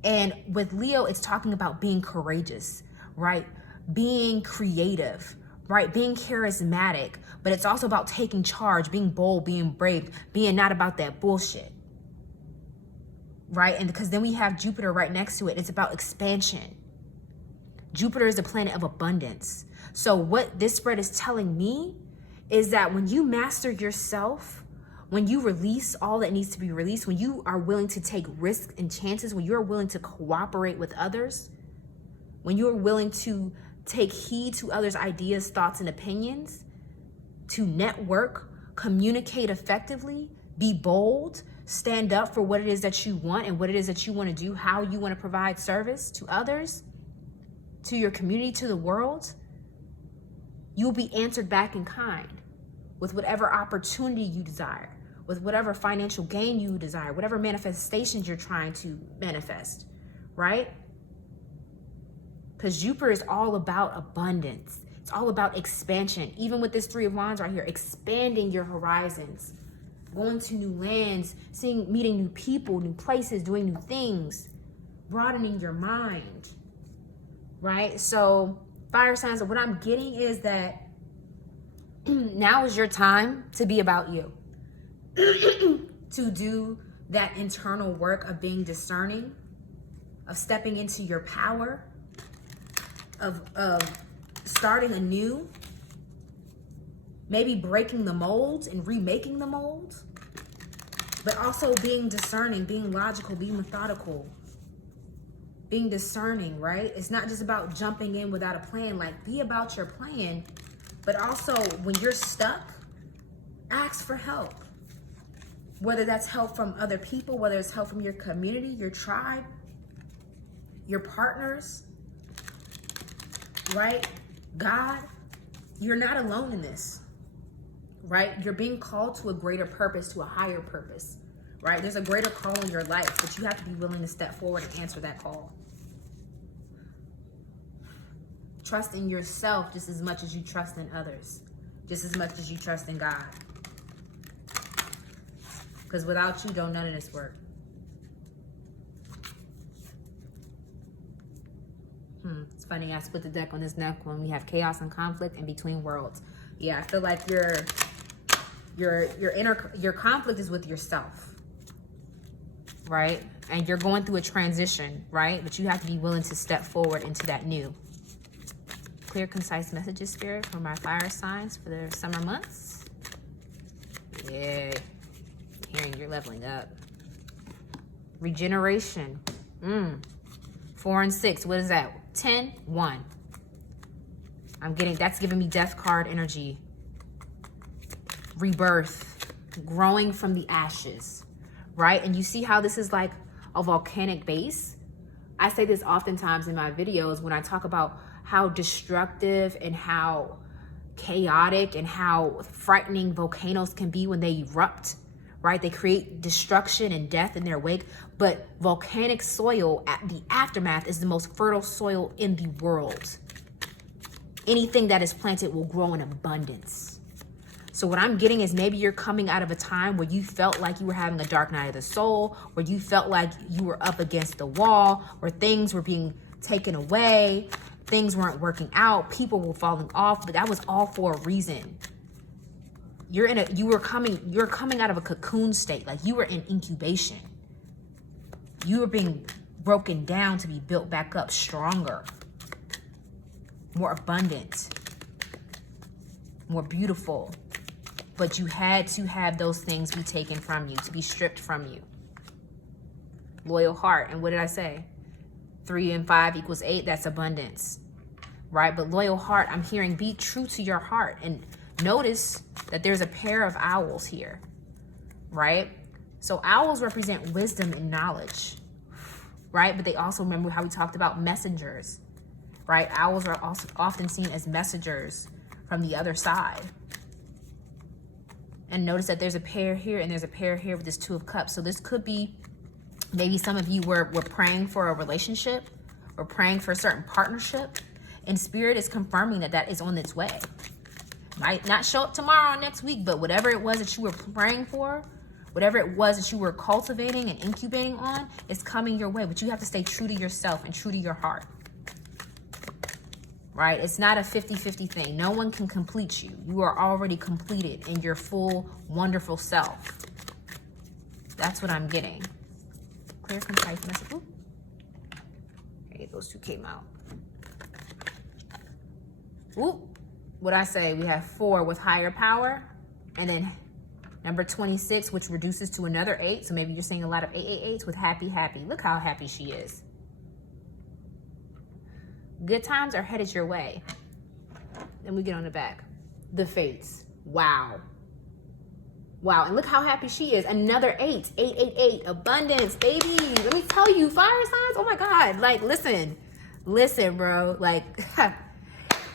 And with Leo, it's talking about being courageous, right? Being creative, right? Being charismatic. But it's also about taking charge, being bold, being brave, being not about that bullshit, right? And because then we have Jupiter right next to it. It's about expansion. Jupiter is the planet of abundance. So what this spread is telling me is that when you master yourself, when you release all that needs to be released, when you are willing to take risks and chances, when you're willing to cooperate with others, when you're willing to take heed to others' ideas, thoughts, and opinions, to network, communicate effectively, be bold, stand up for what it is that you want and what it is that you want to do, how you want to provide service to others, to your community, to the world, you'll be answered back in kind with whatever opportunity you desire, with whatever financial gain you desire, whatever manifestations you're trying to manifest, right? Because Jupiter is all about abundance. It's all about expansion. Even with this Three of Wands right here, expanding your horizons, going to new lands, meeting new people, new places, doing new things, broadening your mind, right? So fire signs, what I'm getting is that now is your time to be about you, to do that internal work of being discerning, of stepping into your power, of starting anew, maybe breaking the mold and remaking the mold, but also being discerning, being logical, being methodical, being discerning, right? It's not just about jumping in without a plan. Like, be about your plan, but also when you're stuck, ask for help. Whether that's help from other people, whether it's help from your community, your tribe, your partners, right? God, you're not alone in this, right? You're being called to a greater purpose, to a higher purpose, right? There's a greater call in your life, but you have to be willing to step forward and answer that call. Trust in yourself just as much as you trust in others, just as much as you trust in God. Because without you, none of this work. It's funny, I split the deck on this neck when we have chaos and conflict in between worlds. Yeah, I feel like your conflict is with yourself, right? And you're going through a transition, right? But you have to be willing to step forward into that new. Clear, concise messages, Spirit, for my fire signs for the summer months. Yeah. Hearing you're leveling up. Regeneration. 4 and 6. What is that? 10, 1. That's giving me death card energy. Rebirth. Growing from the ashes. Right? And you see how this is like a volcanic base? I say this oftentimes in my videos when I talk about how destructive and how chaotic and how frightening volcanoes can be when they erupt. Right? They create destruction and death in their wake. But volcanic soil, at the aftermath, is the most fertile soil in the world. Anything that is planted will grow in abundance. So what I'm getting is maybe you're coming out of a time where you felt like you were having a dark night of the soul, where you felt like you were up against the wall, where things were being taken away, things weren't working out, people were falling off, but that was all for a reason. You're coming out of a cocoon state, like you were in incubation. You were being broken down to be built back up stronger, more abundant, more beautiful. But you had to have those things be taken from you, to be stripped from you. Loyal heart. And what did I say? 3 and 5 equals 8. That's abundance, right? But loyal heart, I'm hearing be true to your heart. And notice that there's a pair of owls here, right? So owls represent wisdom and knowledge, right? But they also, remember how we talked about messengers, right? Owls are also often seen as messengers from the other side. And notice that there's a pair here and there's a pair here with this 2 of Cups. So this could be, maybe some of you were praying for a relationship or praying for a certain partnership, and Spirit is confirming that that is on its way. Might not show up tomorrow or next week, but whatever it was that you were praying for, whatever it was that you were cultivating and incubating on, is coming your way. But you have to stay true to yourself and true to your heart, right? It's not a 50-50 thing. No one can complete you. You are already completed in your full, wonderful self. That's what I'm getting. Clear, concise message. Ooh. Okay, those 2 came out. Ooh. What I say, we have 4 with higher power, and then number 26, which reduces to another 8. So maybe you're seeing a lot of 888s with happy. Look how happy she is. Good times are headed your way. Then we get on the back. The Fates. Wow. And look how happy she is. Another 8. 888. Abundance, baby. Let me tell you, fire signs. Oh my God. Like, listen, bro. Like,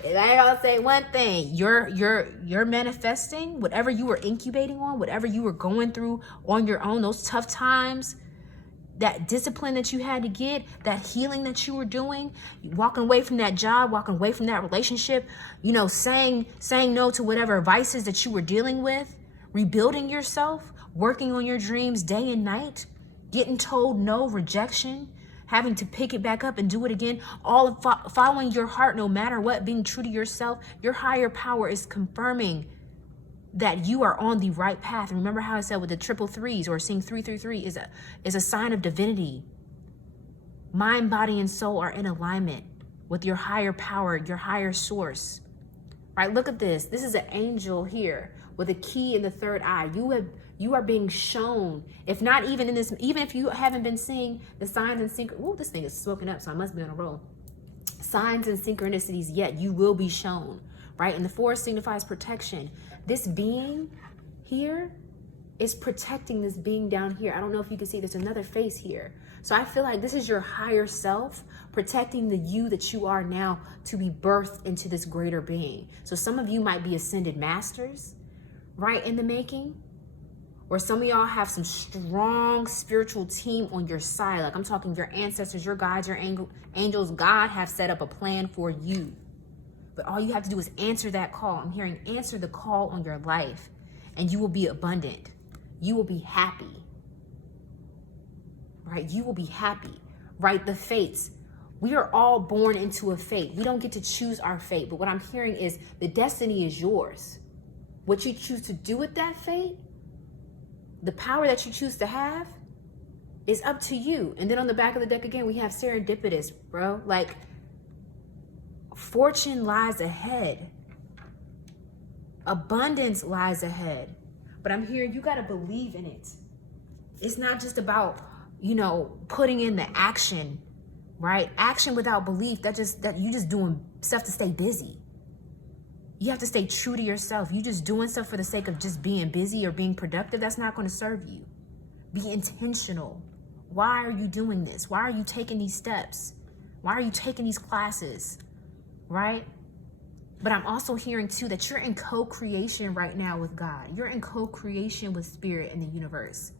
I gotta say one thing. You're manifesting whatever you were incubating on, whatever you were going through on your own, those tough times. that discipline that you had to get, that healing that you were doing, walking away from that job, walking away from that relationship, you know, saying no to whatever vices that you were dealing with, rebuilding yourself, working on your dreams day and night, getting told no, rejection, having to pick it back up and do it again, all of following your heart no matter what, being true to yourself. Your higher power is confirming that you are on the right path. And remember how I said with the triple threes, or seeing 333 is a sign of divinity. Mind, body, and soul are in alignment with your higher power, your higher source. Right? Look at this. This is an angel here with a key in the third eye. You are being shown, if not even in this, even if you haven't been seeing the signs and synchronicities. This thing is smoking up, so I must be on a roll. Signs and synchronicities yet, you will be shown. Right? And the 4 signifies protection. This being here is protecting this being down here. I don't know if you can see, there's another face here. So I feel like this is your higher self protecting the you that you are now to be birthed into this greater being. So some of you might be ascended masters, right, in the making. Or some of y'all have some strong spiritual team on your side. Like I'm talking your ancestors, your guides, your angels. God have set up a plan for you. But all you have to do is answer that call. I'm hearing answer the call on your life, and you will be abundant. You will be happy. Right? You will be happy. Right? The fates. We are all born into a fate. We don't get to choose our fate. But what I'm hearing is the destiny is yours. What you choose to do with that fate, the power that you choose to have, is up to you. And then on the back of the deck again, we have serendipitous, bro. Like, fortune lies ahead. Abundance lies ahead. But I'm hearing you got to believe in it. It's not just about, you know, putting in the action, right? Action without belief, that you just doing stuff to stay busy. You have to stay true to yourself. You just doing stuff for the sake of just being busy or being productive, that's not going to serve you. Be intentional. Why are you doing this? Why are you taking these steps? Why are you taking these classes? Right? But I'm also hearing too that you're in co-creation right now with God. You're in co-creation with spirit and the universe.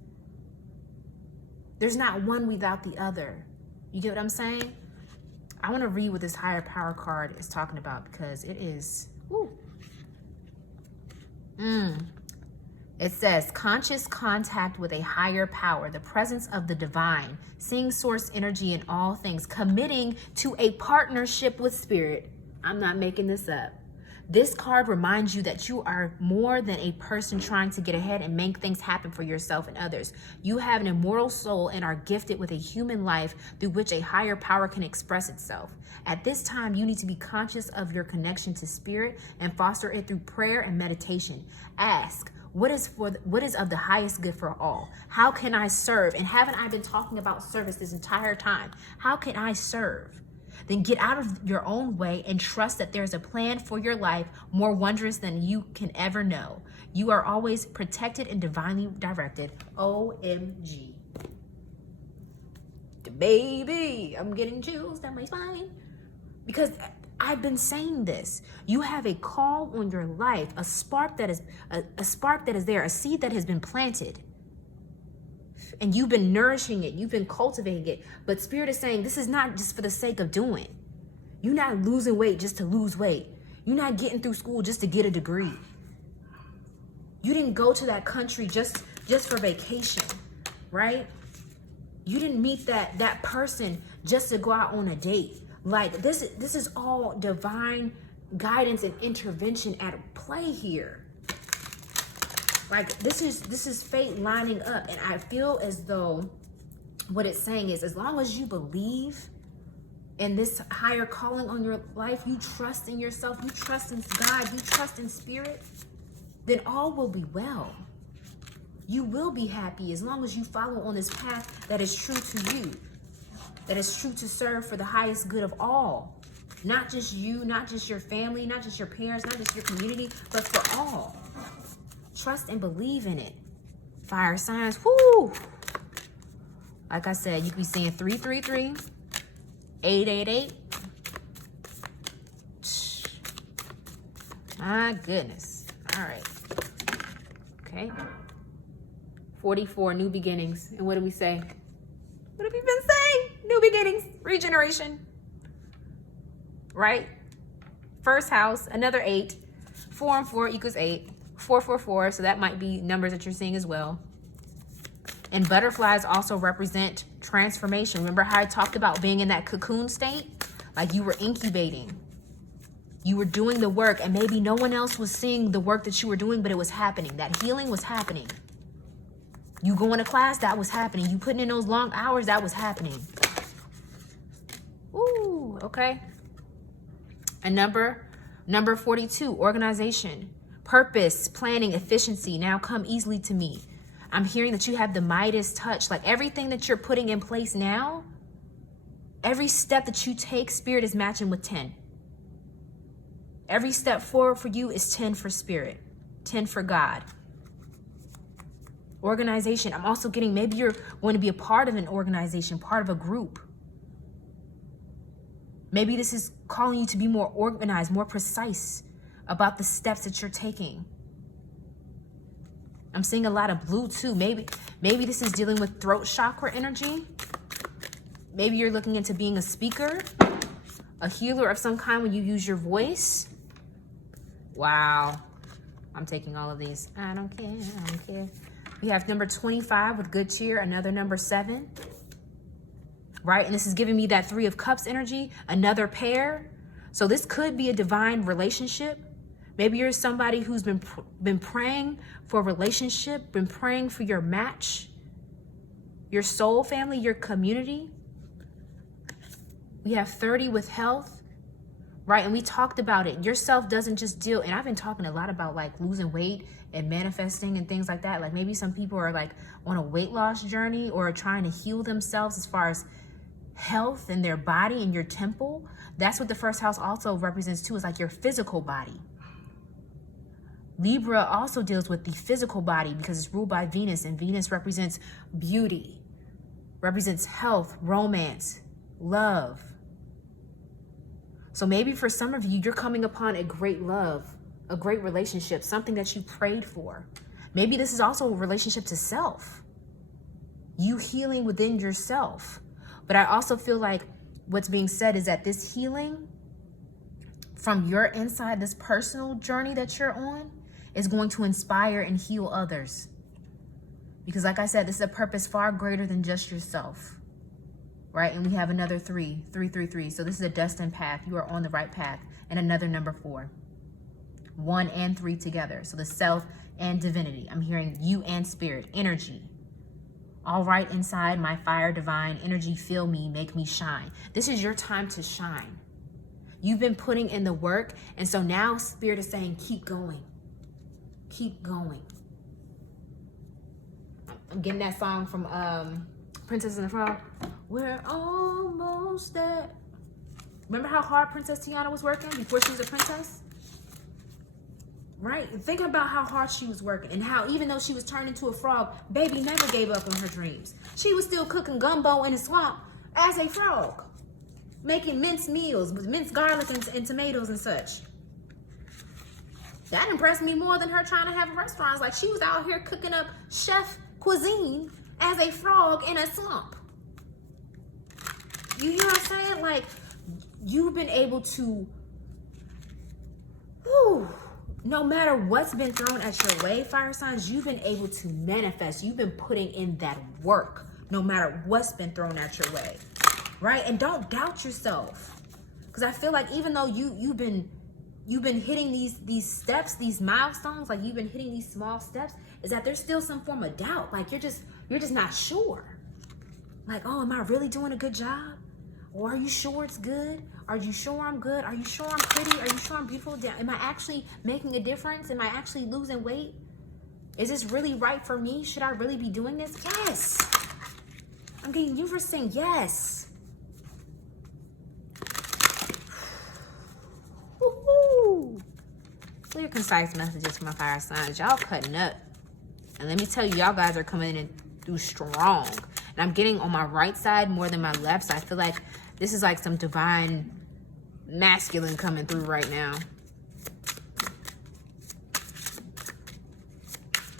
There's not one without the other. You get what I'm saying? I want to read what this higher power card is talking about, because it is, It says conscious contact with a higher power, the presence of the divine, seeing source energy in all things, committing to a partnership with spirit. I'm not making this up. This card reminds you that you are more than a person trying to get ahead and make things happen for yourself and others. You have an immortal soul and are gifted with a human life through which a higher power can express itself. At this time, you need to be conscious of your connection to spirit and foster it through prayer and meditation. Ask, what is of the highest good for all? How can I serve? And haven't I been talking about service this entire time? How can I serve? Then get out of your own way and trust that there's a plan for your life more wondrous than you can ever know. You are always protected and divinely directed. OMG. Baby, I'm getting chills down my spine. Because I've been saying this. You have a call on your life, a spark that is there, a seed that has been planted. And you've been nourishing it, you've been cultivating it. But Spirit is saying this is not just for the sake of doing. You're not losing weight just to lose weight. You're not getting through school just to get a degree. You didn't go to that country just for vacation, right? You didn't meet that person just to go out on a date. Like this is all divine guidance and intervention at play here. Like this is fate lining up, and I feel as though what it's saying is, as long as you believe in this higher calling on your life, you trust in yourself, you trust in God, you trust in spirit, then all will be well. You will be happy as long as you follow on this path that is true to you, that is true to serve for the highest good of all. Not just you, not just your family, not just your parents, not just your community, but for all. Trust and believe in it. Fire signs, whoo! Like I said, you could be seeing 333, 888. My goodness. All right. Okay. 44, new beginnings. And what do we say? What have you been saying? New beginnings, regeneration, right? First house, another 8. 4 and 4 equals 8. 4, 4, 4. So that might be numbers that you're seeing as well. And butterflies also represent transformation. Remember how I talked about being in that cocoon state? Like you were incubating. You were doing the work and maybe no one else was seeing the work that you were doing, but it was happening. That healing was happening. You going to class, that was happening. You putting in those long hours, that was happening. Ooh, okay. And number 42, organization, purpose, planning, efficiency now come easily to me. I'm hearing that you have the Midas touch, like everything that you're putting in place now, every step that you take, Spirit is matching with 10. Every step forward for you is 10 for Spirit, 10 for God. Organization, I'm also getting, maybe you're going to be a part of an organization, part of a group. Maybe this is calling you to be more organized, more precise about the steps that you're taking. I'm seeing a lot of blue too. Maybe this is dealing with throat chakra energy. Maybe you're looking into being a speaker, a healer of some kind when you use your voice. Wow. I'm taking all of these. I don't care. We have number 25 with good cheer, another number 7. Right? And this is giving me that 3 of Cups energy, another pair. So this could be a divine relationship. Maybe you're somebody who's been praying for a relationship, been praying for your match, your soul family, your community. We have 30 with health, right? And we talked about it. Yourself doesn't just deal, and I've been talking a lot about like losing weight and manifesting and things like that. Like maybe some people are like on a weight loss journey or trying to heal themselves as far as health in their body and your temple. That's what the first house also represents too, is like your physical body. Libra also deals with the physical body because it's ruled by Venus, and Venus represents beauty, represents health, romance, love. So maybe for some of you, you're coming upon a great love, a great relationship, something that you prayed for. Maybe this is also a relationship to self, you healing within yourself. But I also feel like what's being said is that this healing from your inside, this personal journey that you're on, is going to inspire and heal others. Because like I said, this is a purpose far greater than just yourself, right? And we have another 3. So this is a destined path. You are on the right path. And another number 4. 1 and 3 together. So the self and divinity. I'm hearing you and spirit, energy. All right, inside my fire, divine energy, fill me, make me shine. This is your time to shine. You've been putting in the work. And so now spirit is saying, keep going. Keep going. I'm getting that song from Princess and the Frog. We're almost there. Remember how hard Princess Tiana was working before she was a princess? Right? Think about how hard she was working and how even though she was turned into a frog, baby never gave up on her dreams. She was still cooking gumbo in the swamp as a frog, making minced meals with minced garlic and tomatoes and such. That impressed me more than her trying to have restaurants. Like she was out here cooking up chef cuisine as a frog in a swamp. You hear what I'm saying? Like you've been able to, no matter what's been thrown at your way, fire signs, you've been able to manifest. You've been putting in that work, no matter what's been thrown at your way, right? And don't doubt yourself, because I feel like even though you've been hitting these steps, these milestones, like you've been hitting these small steps, is that there's still some form of doubt. Like you're just not sure. Like, oh, am I really doing a good job? Or are you sure it's good? Are you sure I'm good? Are you sure I'm pretty? Are you sure I'm beautiful? Am I actually making a difference? Am I actually losing weight? Is this really right for me? Should I really be doing this? Yes. I'm getting you for saying yes. Woohoo. Clear, concise messages for my fire signs. Y'all cutting up. And let me tell you, y'all guys are coming in through strong. And I'm getting on my right side more than my left side. I feel like this is like some divine masculine coming through right now.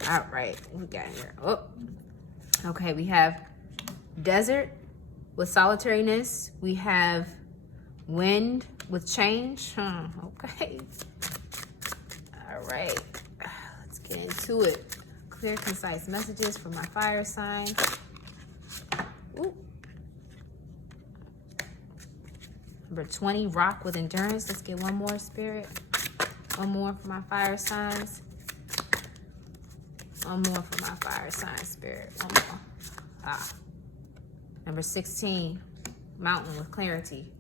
All right, what we got here? Oh, okay, we have desert, With solitariness, we have wind with change. Okay. All right. Let's get into it. Clear, concise messages for my fire signs. Ooh. Number 20, rock with endurance. Let's get one more, Spirit. One more for my fire signs. One more for my fire sign, Spirit. One more. Number 16, mountain with clarity.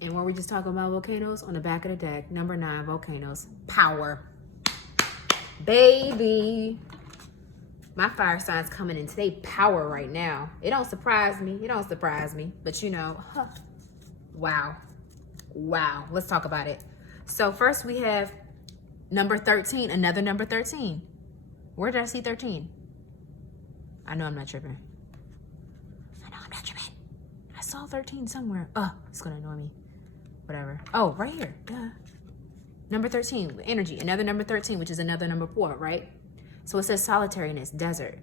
And what we just talking about volcanoes on the back of the deck. Number 9, volcanoes, power. Baby. My fire sign's coming in today, power right now. It don't surprise me. It don't surprise me. But you know, wow. Wow. Let's talk about it. So first we have number 13, another number 13. Where did I see 13? I know I'm not tripping. I saw 13 somewhere. Oh, it's gonna annoy me. Whatever. Oh, right here. Duh. Number 13, energy. Another number 13, which is another number 4, right? So it says solitariness, desert.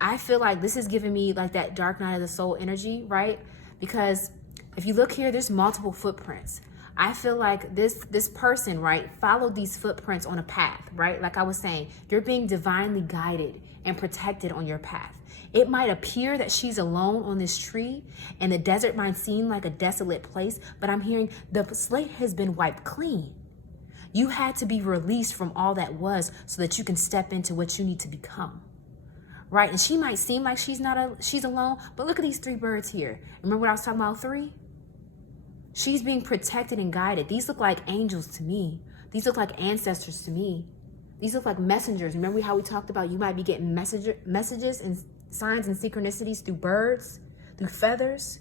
I feel like this is giving me like that dark night of the soul energy, right? Because if you look here, there's multiple footprints. I feel like this person, right, followed these footprints on a path, right? Like I was saying, you're being divinely guided and protected on your path. It might appear that she's alone on this tree and the desert might seem like a desolate place, but I'm hearing the slate has been wiped clean. You had to be released from all that was so that you can step into what you need to become, right? And she might seem like she's alone, but look at these 3 birds here. Remember what I was talking about, 3? She's being protected and guided. These look like angels to me. These look like ancestors to me. These look like messengers. Remember how we talked about you might be getting messages and signs and synchronicities through birds, through feathers,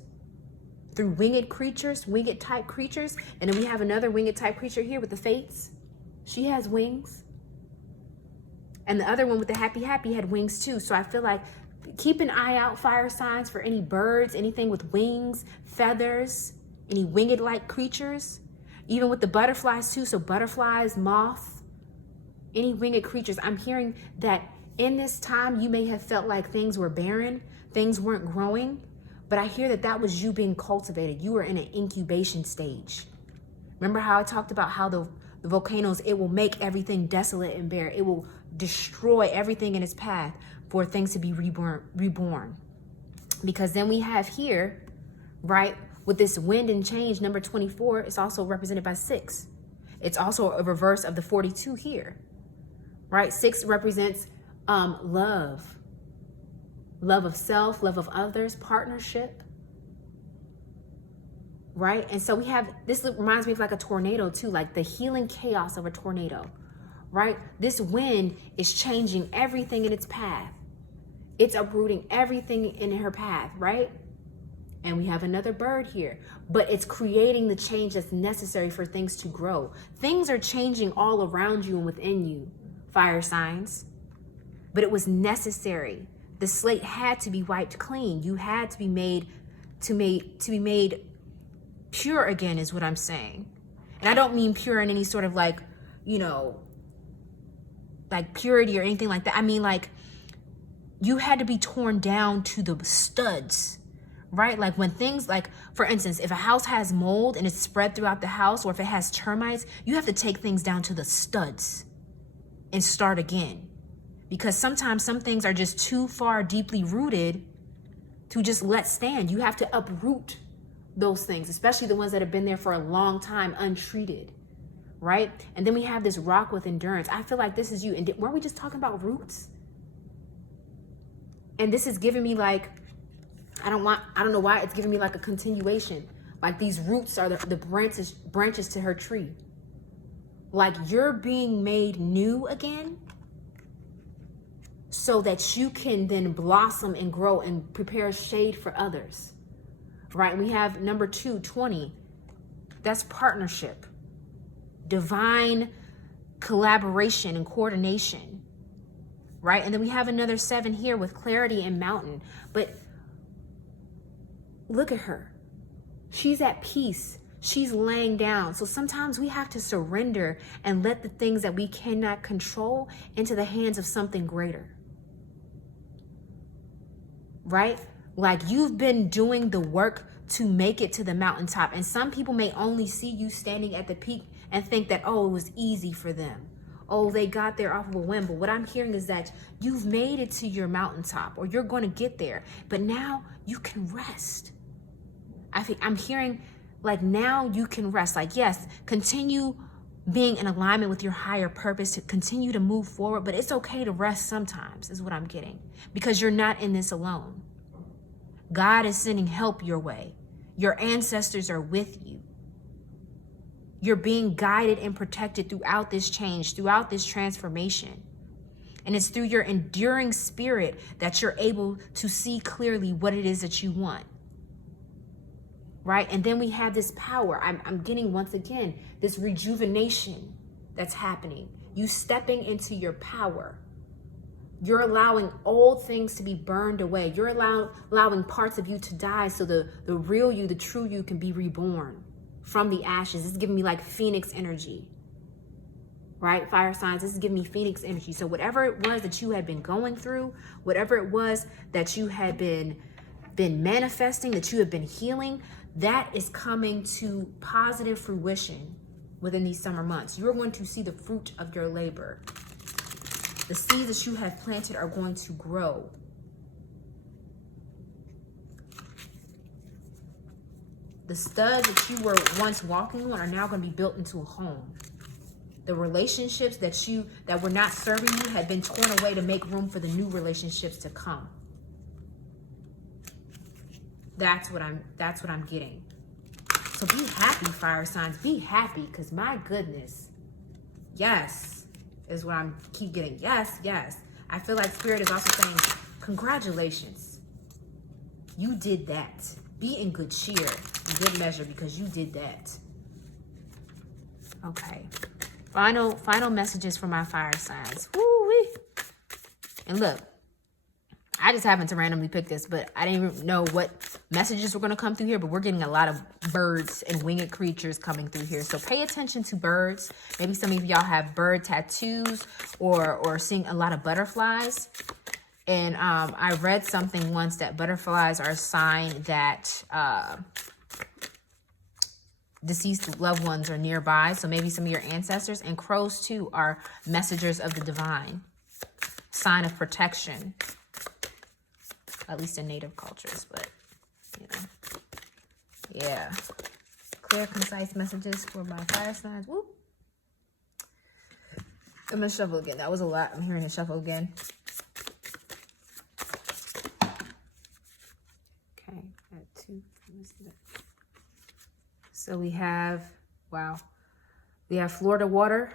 through winged creatures, winged type creatures. And then we have another winged type creature here with the fates. She has wings. And the other one with the happy had wings too. So I feel like keep an eye out, fire signs, for any birds, anything with wings, feathers, any winged-like creatures, even with the butterflies too. So butterflies, moth, any winged creatures. I'm hearing that in this time, you may have felt like things were barren, things weren't growing, but I hear that that was you being cultivated. You were in an incubation stage. Remember how I talked about how the volcanoes, it will make everything desolate and bare. It will destroy everything in its path for things to be reborn. Because then we have here, right, with this wind and change, number 24, it's also represented by 6. It's also a reverse of the 42 here, right? 6 represents love of self, love of others, partnership, right? And so we have, this reminds me of like a tornado too, like the healing chaos of a tornado, right? This wind is changing everything in its path. It's uprooting everything in her path, right? And we have another bird here, but it's creating the change that's necessary for things to grow. Things are changing all around you and within you, fire signs, but it was necessary. The slate had to be wiped clean. You had to be made pure again, is what I'm saying. And I don't mean pure in any sort of like, you know, like purity or anything like that. I mean like you had to be torn down to the studs, right? Like when things like, for instance, if a house has mold and it's spread throughout the house, or if it has termites, you have to take things down to the studs and start again. Because sometimes some things are just too far deeply rooted to just let stand. You have to uproot those things, especially the ones that have been there for a long time untreated, right? And then we have this rock with endurance. I feel like this is you. And weren't we just talking about roots? And this is giving me like, I don't know why it's giving me like a continuation. Like these roots are the branches to her tree. Like you're being made new again so that you can then blossom and grow and prepare shade for others, right? And we have number 2, 20. That's partnership, divine collaboration and coordination, right? And then we have another 7 here with clarity and mountain. But look at her. She's at peace. She's laying down. So sometimes we have to surrender and let the things that we cannot control into the hands of something greater, right? Like you've been doing the work to make it to the mountaintop. And some people may only see you standing at the peak and think that, oh, it was easy for them. Oh, they got there off of a whim. But what I'm hearing is that you've made it to your mountaintop, or you're going to get there. But now you can rest. I think I'm hearing like now you can rest. Like, yes, continue being in alignment with your higher purpose, to continue to move forward. But it's okay to rest sometimes, is what I'm getting, because you're not in this alone. God is sending help your way. Your ancestors are with you. You're being guided and protected throughout this change, throughout this transformation. And it's through your enduring spirit that you're able to see clearly what it is that you want. Right? And then we have this power. I'm getting, once again, this rejuvenation that's happening. You stepping into your power. You're allowing old things to be burned away. You're allowing parts of you to die so the real you, the true you, can be reborn from the ashes. This is giving me like Phoenix energy. Right? Fire signs, this is giving me Phoenix energy. So whatever it was that you had been going through, whatever it was that you had been manifesting, that you have been healing, that is coming to positive fruition within these summer months. You're going to see the fruit of your labor. The seeds that you have planted are going to grow. The studs that you were once walking on are now going to be built into a home. The relationships that were not serving you had been torn away to make room for the new relationships to come. That's what I'm getting. So be happy, fire signs. Be happy, because my goodness. Yes, is what I'm keep getting. Yes, yes. I feel like Spirit is also saying, congratulations. You did that. Be in good cheer, in good measure, because you did that. Okay. Final messages for my fire signs. Woo-wee. And look, I just happened to randomly pick this, but I didn't even know what messages were going to come through here, but we're getting a lot of birds and winged creatures coming through here. So pay attention to birds. Maybe some of y'all have bird tattoos or seeing a lot of butterflies. And I read something once that butterflies are a sign that deceased loved ones are nearby. So maybe some of your ancestors. And crows too are messengers of the divine. Sign of protection. At least in native cultures, but you know. Yeah. Clear, concise messages for my fire signs. Woo. I'm gonna shuffle again. That was a lot. I'm hearing a shuffle again. Okay, got two. So we have, wow. We have Florida water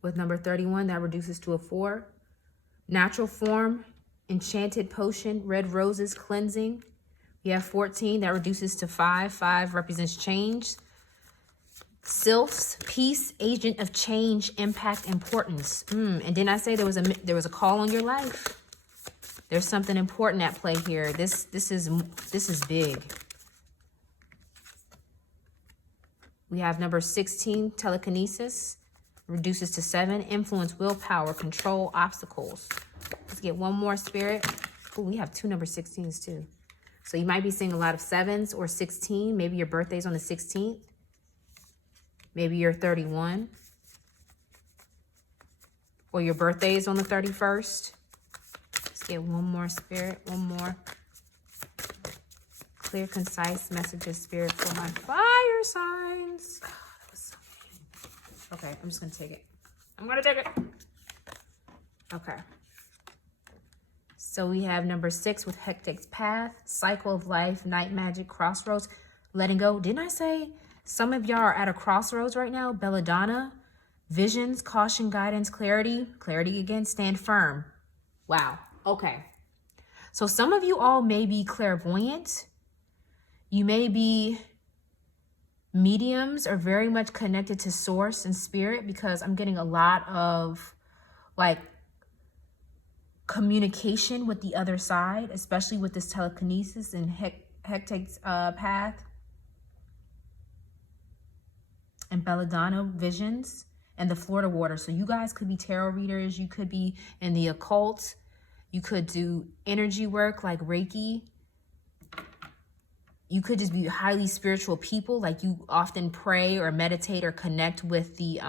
with number 31. That reduces to a 4. Natural form, enchanted potion, red roses, cleansing. We have 14. That reduces to 5. 5 represents change. Sylphs, peace, agent of change, impact, importance. And didn't I say there was a call on your life? There's something important at play here. This is big. We have number 16, telekinesis, reduces to 7. Influence, willpower, control, obstacles. Let's get one more, Spirit. Oh, we have 2 number 16s too. So you might be seeing a lot of 7s or 16. Maybe your birthday's on the 16th. Maybe you're 31. Or your birthday is on the 31st. Let's get one more, Spirit. One more. Clear, concise messages, Spirit, for my fire signs. Oh, that was so good. Okay, I'm just going to take it. I'm going to take it. Okay. So we have number 6 with Hectic's Path, Cycle of Life, Night Magic, Crossroads, Letting Go. Didn't I say some of y'all are at a crossroads right now? Belladonna, Visions, Caution, Guidance, Clarity. Clarity again, Stand Firm. Wow. Okay. So some of you all may be clairvoyant. You may be mediums or very much connected to source and spirit, because I'm getting a lot of like communication with the other side, especially with this telekinesis and Hectic's Path and Belladonna, Visions, and the Florida water. So you guys could be tarot readers. You could be in the occult. You could do energy work like Reiki. you could just be highly spiritual people. Like you often pray or meditate or connect with the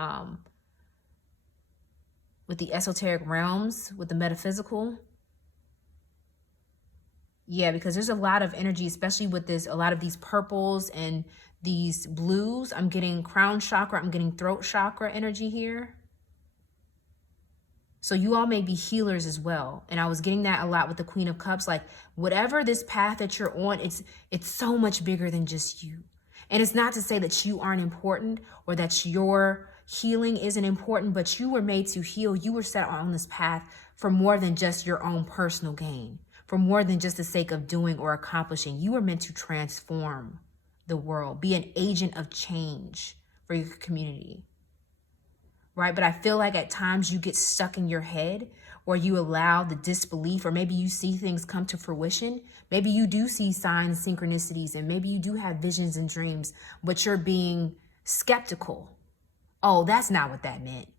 esoteric realms, with the metaphysical. Yeah, because there's a lot of energy, especially with this, a lot of these purples and these blues. I'm getting crown chakra, I'm getting throat chakra energy here. So you all may be healers as well. And I was getting that a lot with the Queen of Cups. Like whatever this path that you're on, it's so much bigger than just you. And it's not to say that you aren't important or that your healing isn't important, but you were made to heal. You were set on this path for more than just your own personal gain, for more than just the sake of doing or accomplishing. You were meant to transform the world, be an agent of change for your community. Right? But I feel like at times you get stuck in your head, or you allow the disbelief, or maybe you see things come to fruition. Maybe you do see signs, synchronicities, and maybe you do have visions and dreams, but you're being skeptical. Oh, that's not what that meant.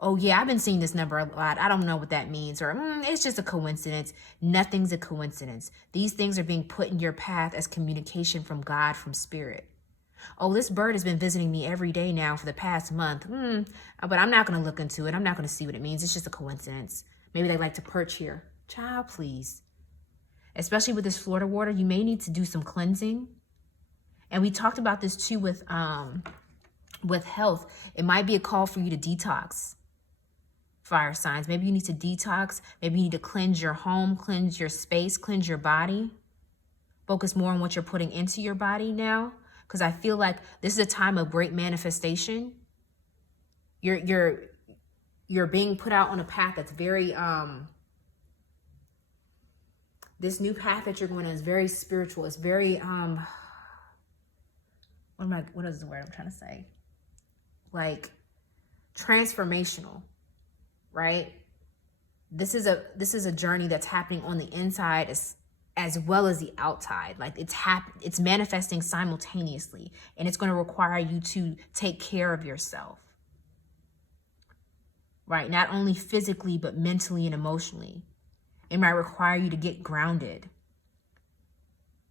Oh yeah, I've been seeing this number a lot. I don't know what that means. Or it's just a coincidence. Nothing's a coincidence. These things are being put in your path as communication from God, from spirit. Oh, this bird has been visiting me every day now for the past month. But I'm not going to look into it. I'm not going to see what it means. It's just a coincidence. Maybe they like to perch here. Child, please. Especially with this Florida water, you may need to do some cleansing. And we talked about this too with health. It might be a call for you to detox. Fire signs. Maybe you need to detox. Maybe you need to cleanse your home, cleanse your space, cleanse your body. Focus more on what you're putting into your body now. Because I feel like this is a time of great manifestation. You're being put out on a path that's very this new path that you're going on is very spiritual. It's very what is the word I'm trying to say? Like transformational, right? This is a journey that's happening on the inside as well as the outside. Like it's manifesting simultaneously, and it's going to require you to take care of yourself, right? Not only physically, but mentally and emotionally. It might require you to get grounded,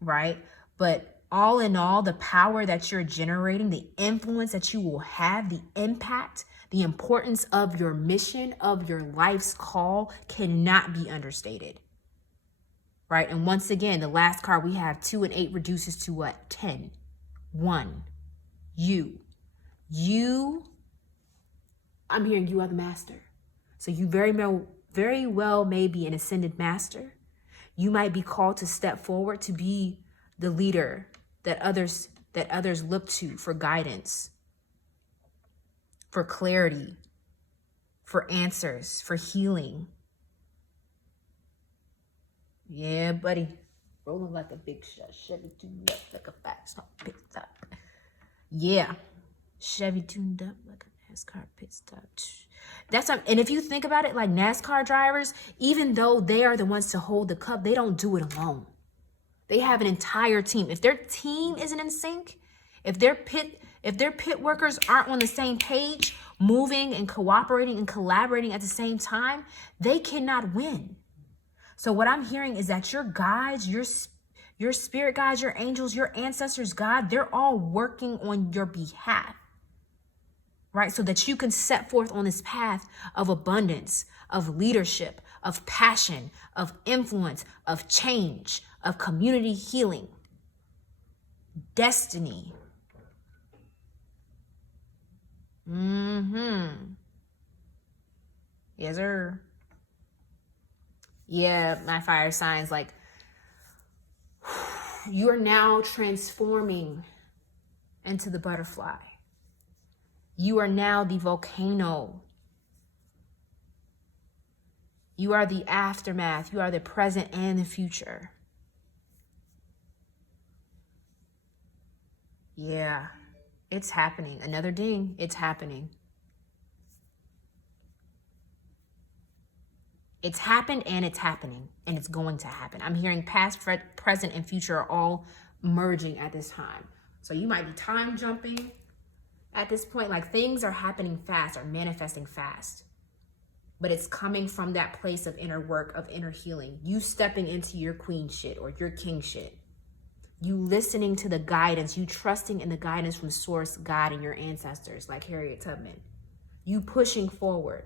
right? But all in all, the power that you're generating, the influence that you will have, the impact, the importance of your mission, of your life's call cannot be understated. Right? And once again, the last card we have, 2 and 8 reduces to what? 10. 1. You. I'm hearing you are the master. So you very well may be an ascended master. You might be called to step forward to be the leader that others look to for guidance, for clarity, for answers, for healing. Yeah, buddy. Rolling like a big Chevy tuned up like a fast pit stop. Yeah. Chevy tuned up like a NASCAR pit stop. And if you think about it, like NASCAR drivers, even though they are the ones to hold the cup, they don't do it alone. They have an entire team. If their team isn't in sync, if their pit workers aren't on the same page, moving and cooperating and collaborating at the same time, they cannot win. So what I'm hearing is that your guides, your spirit guides, your angels, your ancestors, God, they're all working on your behalf, right? So that you can set forth on this path of abundance, of leadership, of passion, of influence, of change, of community healing, destiny. Yes, sir. Yeah, my fire signs, like you're now transforming into the butterfly. You are now the volcano. You are the aftermath. You are the present and the future. Yeah, it's happening. Another ding. It's happening. It's happened and it's happening and it's going to happen. I'm hearing past, present, and future are all merging at this time. So you might be time jumping at this point. Like things are happening fast, are manifesting fast. But it's coming from that place of inner work, of inner healing. You stepping into your queen shit or your king shit. You listening to the guidance, you trusting in the guidance from source, God, and your ancestors, like Harriet Tubman. You pushing forward.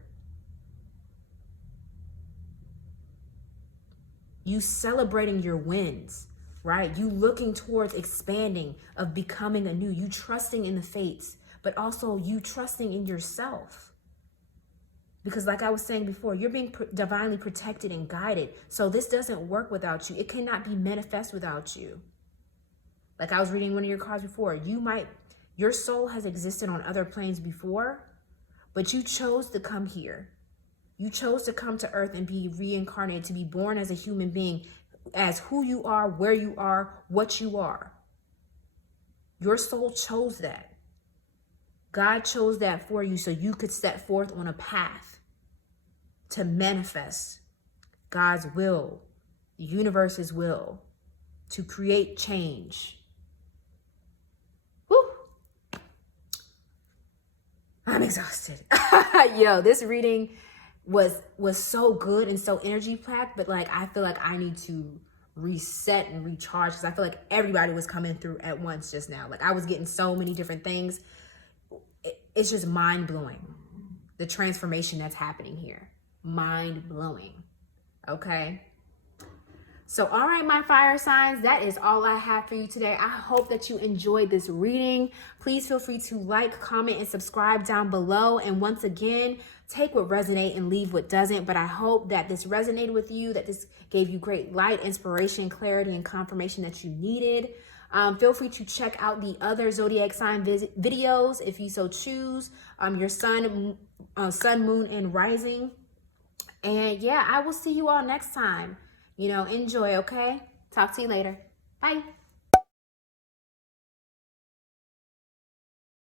You celebrating your wins, right? You looking towards expanding, of becoming anew. You trusting in the fates, but also you trusting in yourself. Because like I was saying before, you're being divinely protected and guided. So this doesn't work without you. It cannot be manifest without you. Like I was reading one of your cards before, your soul has existed on other planes before, but you chose to come here. You chose to come to earth and be reincarnated, to be born as a human being, as who you are, where you are, what you are. Your soul chose that. God chose that for you so you could set forth on a path to manifest God's will, the universe's will, to create change. Whew. I'm exhausted. Yo, this reading was so good and so energy packed, but like I feel like I need to reset and recharge, because I feel like everybody was coming through at once just now. Like I was getting so many different things. It's just mind-blowing, the transformation that's happening here. Mind-blowing. Okay, so all right, my fire signs, that is all I have for you today. I hope that you enjoyed this reading. Please feel free to like, comment, and subscribe down below. And once again, take what resonates and leave what doesn't. But I hope that this resonated with you, that this gave you great light, inspiration, clarity, and confirmation that you needed. Feel free to check out the other zodiac sign videos if you so choose. Your sun, moon, and rising. And yeah, I will see you all next time. Enjoy, okay? Talk to you later. Bye.